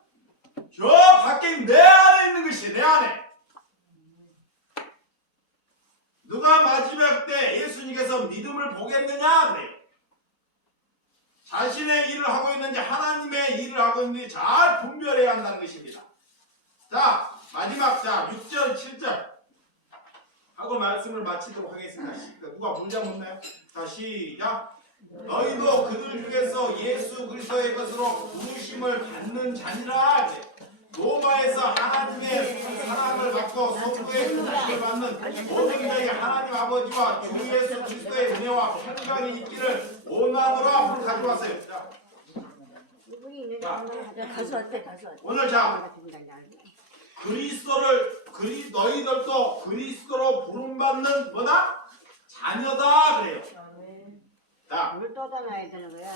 저 밖에 내 안에 있는 것이, 내 안에. 누가 마지막 때 예수님께서 믿음을 보겠느냐 그래요. 자신의 일을 하고 있는지 하나님의 일을 하고 있는지 잘 분별해야 한다는 것입니다. 자, 마지막 6절 7절 하고 말씀을 마치도록 하겠습니다. 누가 문장 묻나요? 자, 시작. 너희도 그들 중에서 예수 그리스도의 것으로 부르심을 받는 자니라. 로마에서 하나님의 사랑을 받고 성부의 부르심을 받는 모든 자에게 하나님 아버지와 주 예수 그리스도의 은혜와 평강이 있기를 원하노라. 오늘 가져왔어요. 자, 오늘 너희들도 그리스도로 부름받는 뭐다? 자녀다 그래요. 자, 물 떠다녀야 되는 거야.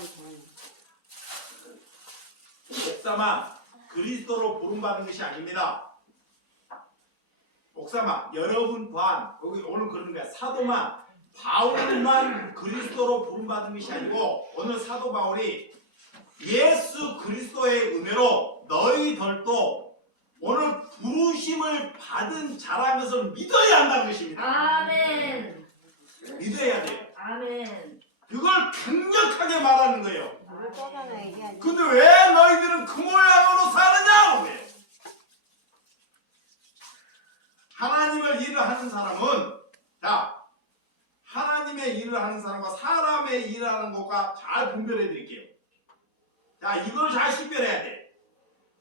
목사만 그리스도로 부름받는 것이 아닙니다. 목사만 여러분 반, 여기 오늘 그런 거야. 사도만 바울만 그리스도로 부름받는 것이 아니고 오늘 사도 바울이 예수 그리스도의 은혜로 너희들도 오늘 부르심을 받은 자라는 것을 믿어야 한다는 것입니다. 아멘. 믿어야 돼요. 아멘. 그걸 강력하게 말하는 거예요. 물 떠다녀야지. 근데 왜 너희들은 그 모양으로 사느냐? 왜? 하나님을 일을 하는 사람은, 자, 하나님의 일을 하는 사람과 사람의 일을 하는 것과 잘 분별해 드릴게요. 자, 이걸 잘 식별해야 돼.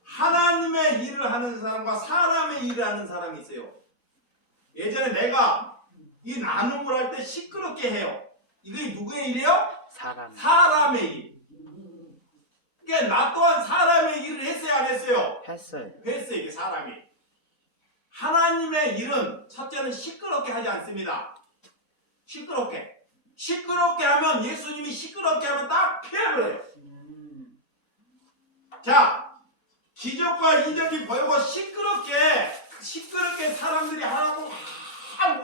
하나님의 일을 하는 사람과 사람의 일을 하는 사람이 있어요. 예전에 내가 이 나눔을 할 때 시끄럽게 해요. 이게 누구의 일이에요? 사람의 일. 그러니까 나 또한 사람의 일을 했어요, 안 했어요? 했어요. 했어요, 이게 사람이. 하나님의 일은 첫째는 시끄럽게 하지 않습니다. 시끄럽게 하면, 예수님이 시끄럽게 하면 딱 피해버려요. 자, 기적과 이적이 보이고 시끄럽게 사람들이 하라고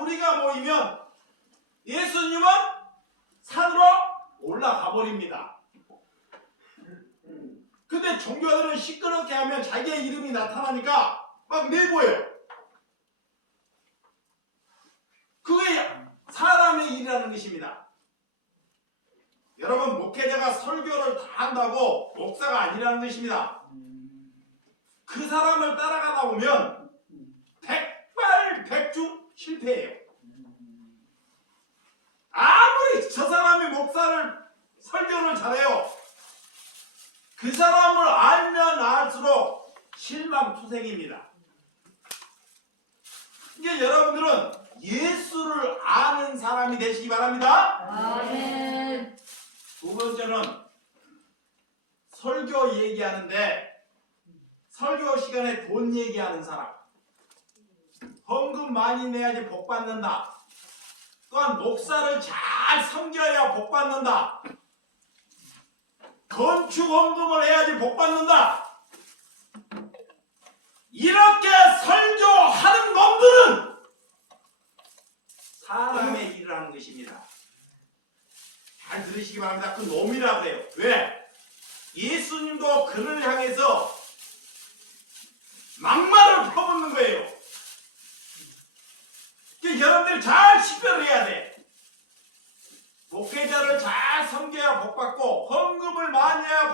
우리가 모이면 예수님은 산으로 올라가 버립니다. 근데 종교들은 시끄럽게 하면 자기의 이름이 나타나니까 막 내보여요. 그게 사람의 일이라는 것입니다. 여러분, 목회자가 설교를 다 한다고 목사가 아니라는 것입니다. 그 사람을 따라가다 보면 백발백중 실패해요. 아무리 저 사람이 설교를 잘해요. 그 사람을 알면 알수록 실망투생입니다. 이게 여러분들은 예수를 아는 사람이 되시기 바랍니다. 아멘. 두 번째는 설교 얘기하는데 설교 시간에 돈 얘기하는 사람. 헌금 많이 내야지 복 받는다. 또한 목사를 잘 섬겨야 복 받는다. 건축 헌금을 해야지 복 받는다. 이렇게 설교하는 놈들은 사람의 일을 하는 것입니다. 잘 들으시기 바랍니다. 그 놈이라고 해요. 왜? 예수님도 그를 향해서 막말을 퍼붓는 거예요. 그러니까 여러분들이 잘 식별을 해야 돼. 목회자를 잘 섬겨야 복 받고 헌금을 많이 해야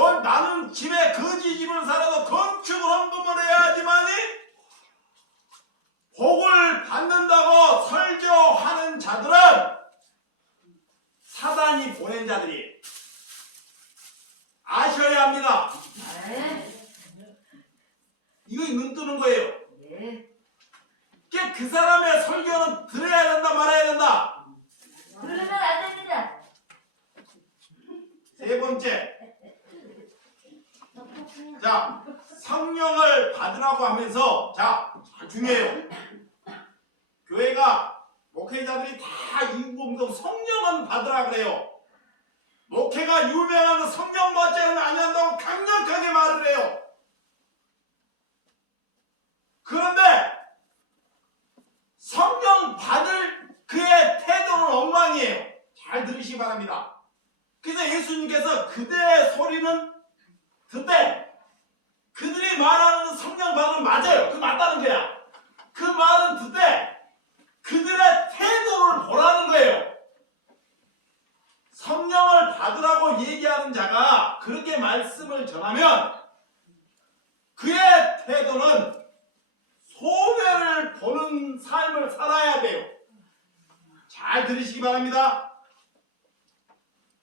나는 집에 거지 집을 살아도 건축 헌금을 해야지만이 복을 받는다고 설교하는 자들은 사단이 보낸 자들이 아셔야 합니다. 네. 이거 눈 뜨는 거예요. 네. 그 사람의 설교는 들어야 된다 말아야 된다. 그러면 안 됩니다. 세 번째, 자, 성령을 받으라고 하면서, 자, 중요해요. 교회가 목회자들이 다 이구공동 성령은 받으라 그래요. 목회가 유명한 성령 받지는 아니한다고 강력하게 말을 해요. 그런데 성령 받을 그의 태도는 엉망이에요. 잘 들으시기 바랍니다. 그래서 예수님께서 그대의 소리는 듣되 그들이 말하는 성령 받으면 맞아요. 그 맞다는 거야. 그 말은 듣되 그들의 태도를 보라는 거예요. 성령을 받으라고 얘기하는 자가 그렇게 말씀을 전하면 그의 태도는 소멸을 보는 삶을 살아야 돼요. 잘 들으시기 바랍니다.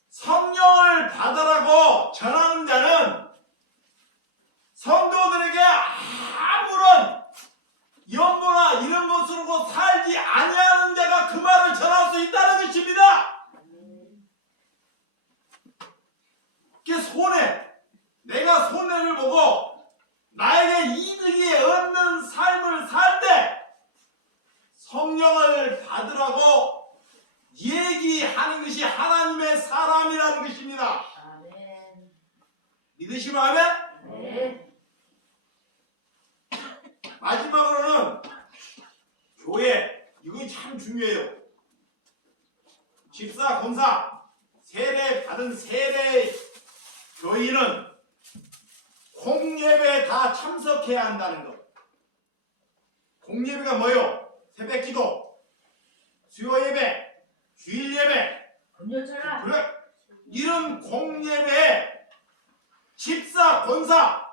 성령을 받으라고 전하는 자는 성도들에게 아무런 연보나 이런 것으로 살지 아니하는 자가 그 말을 전할 수 있다는 것입니다. 그 손해, 내가 손해를 보고 나에게 이득이 없는 삶을 살 때 성령을 받으라고 얘기하는 것이 하나님의 사람이라는 것입니다. 아멘. 믿으시면 아멘? 네. 마지막으로는 교회, 이거 참 중요해요. 집사, 권사, 세례 받은 세례 교인은 공예배에 다 참석해야 한다는 것. 공예배가 뭐요? 새벽기도, 수요예배, 주일예배, 금요철학. 그래, 이런 공예배에 집사, 권사,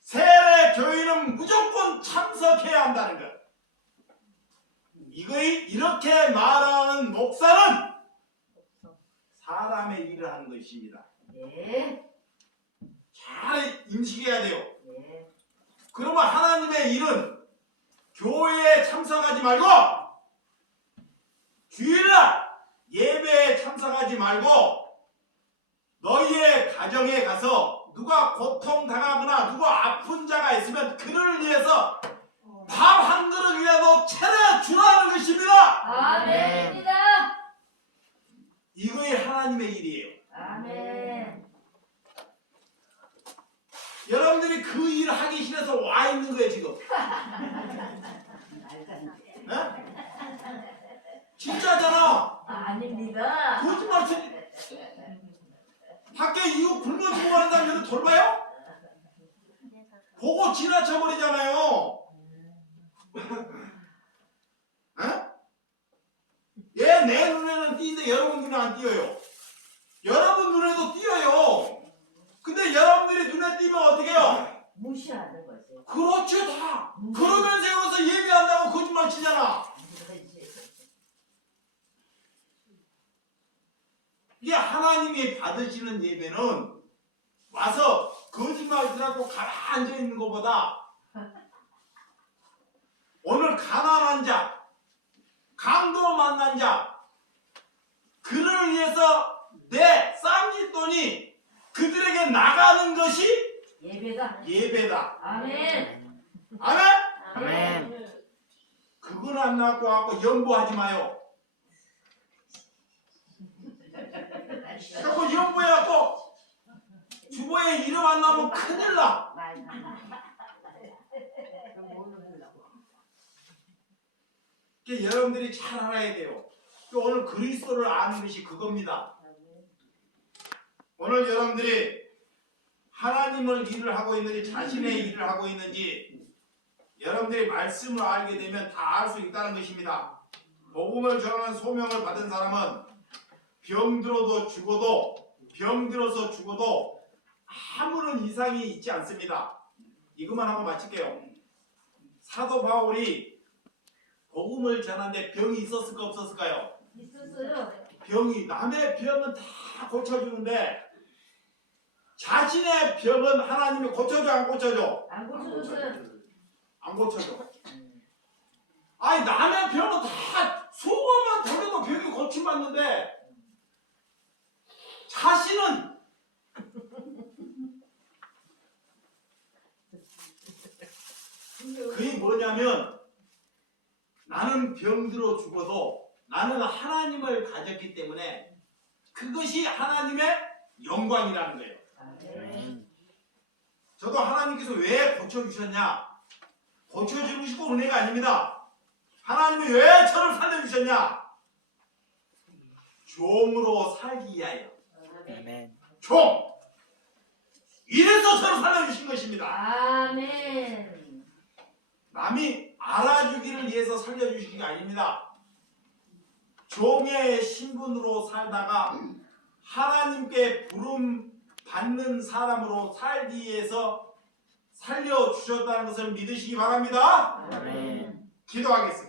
세례 교인은 무조건 참석해야 한다는 것. 이렇게 말하는 목사는 사람의 일을 하는 것입니다. 네. 잘 인식해야 돼요. 네. 그러면 하나님의 일은 교회에 참석하지 말고 주일날 예배에 참석하지 말고 너희의 가정에 가서 누가 고통당하거나 누가 아픈 자가 있으면 그를 위해서 밥 한 그릇이라도 차려주라는 것입니다. 아멘입니다. 이거이 하나님의 일이에요. 아멘. 여러분들이 그 일을 하기 싫어서 와 있는 거예요 지금. 네? 진짜잖아. 아닙니다. 거짓말 치지. 밖에 이거 굶어 죽어가는 사람 여기 돌봐요? 보고 지나쳐버리잖아요. 얘 내 눈에는 띄는데 여러분 눈에 안 띄어요. 여러분 눈에도 띄어요. 근데 여러분들이 눈에 띄면 어떻게 해요? 무시하는 거지. 그렇죠 다. 그러면서 여기서 예배한다고 거짓말 치잖아. 이게 하나님이 받으시는 예배는 와서 거짓말들하고 가만히 앉아 있는 것보다 오늘 가난한 자, 강도 만난 자, 그를 위해서 내 쌈짓돈이 그들에게 나가는 것이 예배다. 아멘. 아멘? 아멘. 그건 안 갖고 하고 연보하지 마요. 자꾸 연보해갖고 주보에 이름 안 나오면 큰일 나. 여러분들이 잘 알아야 돼요. 오늘 그리스도를 아는 것이 그겁니다. 오늘 여러분들이 하나님을 일을 하고 있는지 자신의 일을 하고 있는지 여러분들이 말씀을 알게 되면 다 알 수 있다는 것입니다. 복음을 전하는 소명을 받은 사람은 병들어서 죽어도 아무런 이상이 있지 않습니다. 이것만 하고 마칠게요. 사도 바울이 복음을 전하는데 병이 있었을까 없었을까요? 있었어요. 병이, 남의 병은 다 고쳐주는데 자신의 병은 하나님이 고쳐줘 안 고쳐줘? 안 고쳐줬어요. 안 고쳐줘. 아니 남의 병은 다 수고만 돌려도 병이 고침받는데 자신은 그게 뭐냐면 나는 병들어 죽어도 나는 하나님을 가졌기 때문에 그것이 하나님의 영광이라는 거예요. 아멘. 저도 하나님께서 왜 고쳐주셨냐? 고쳐주시고 은혜가 아닙니다. 하나님이 왜 저를 살려주셨냐? 종으로 살기 위하여. 아멘. 종! 이래서 저를 살려주신 것입니다. 아멘. 남이 알아주기를 위해서 살려주신 게 아닙니다. 종의 신분으로 살다가 하나님께 부름 받는 사람으로 살기 위해서 살려주셨다는 것을 믿으시기 바랍니다. 아멘. 기도하겠습니다.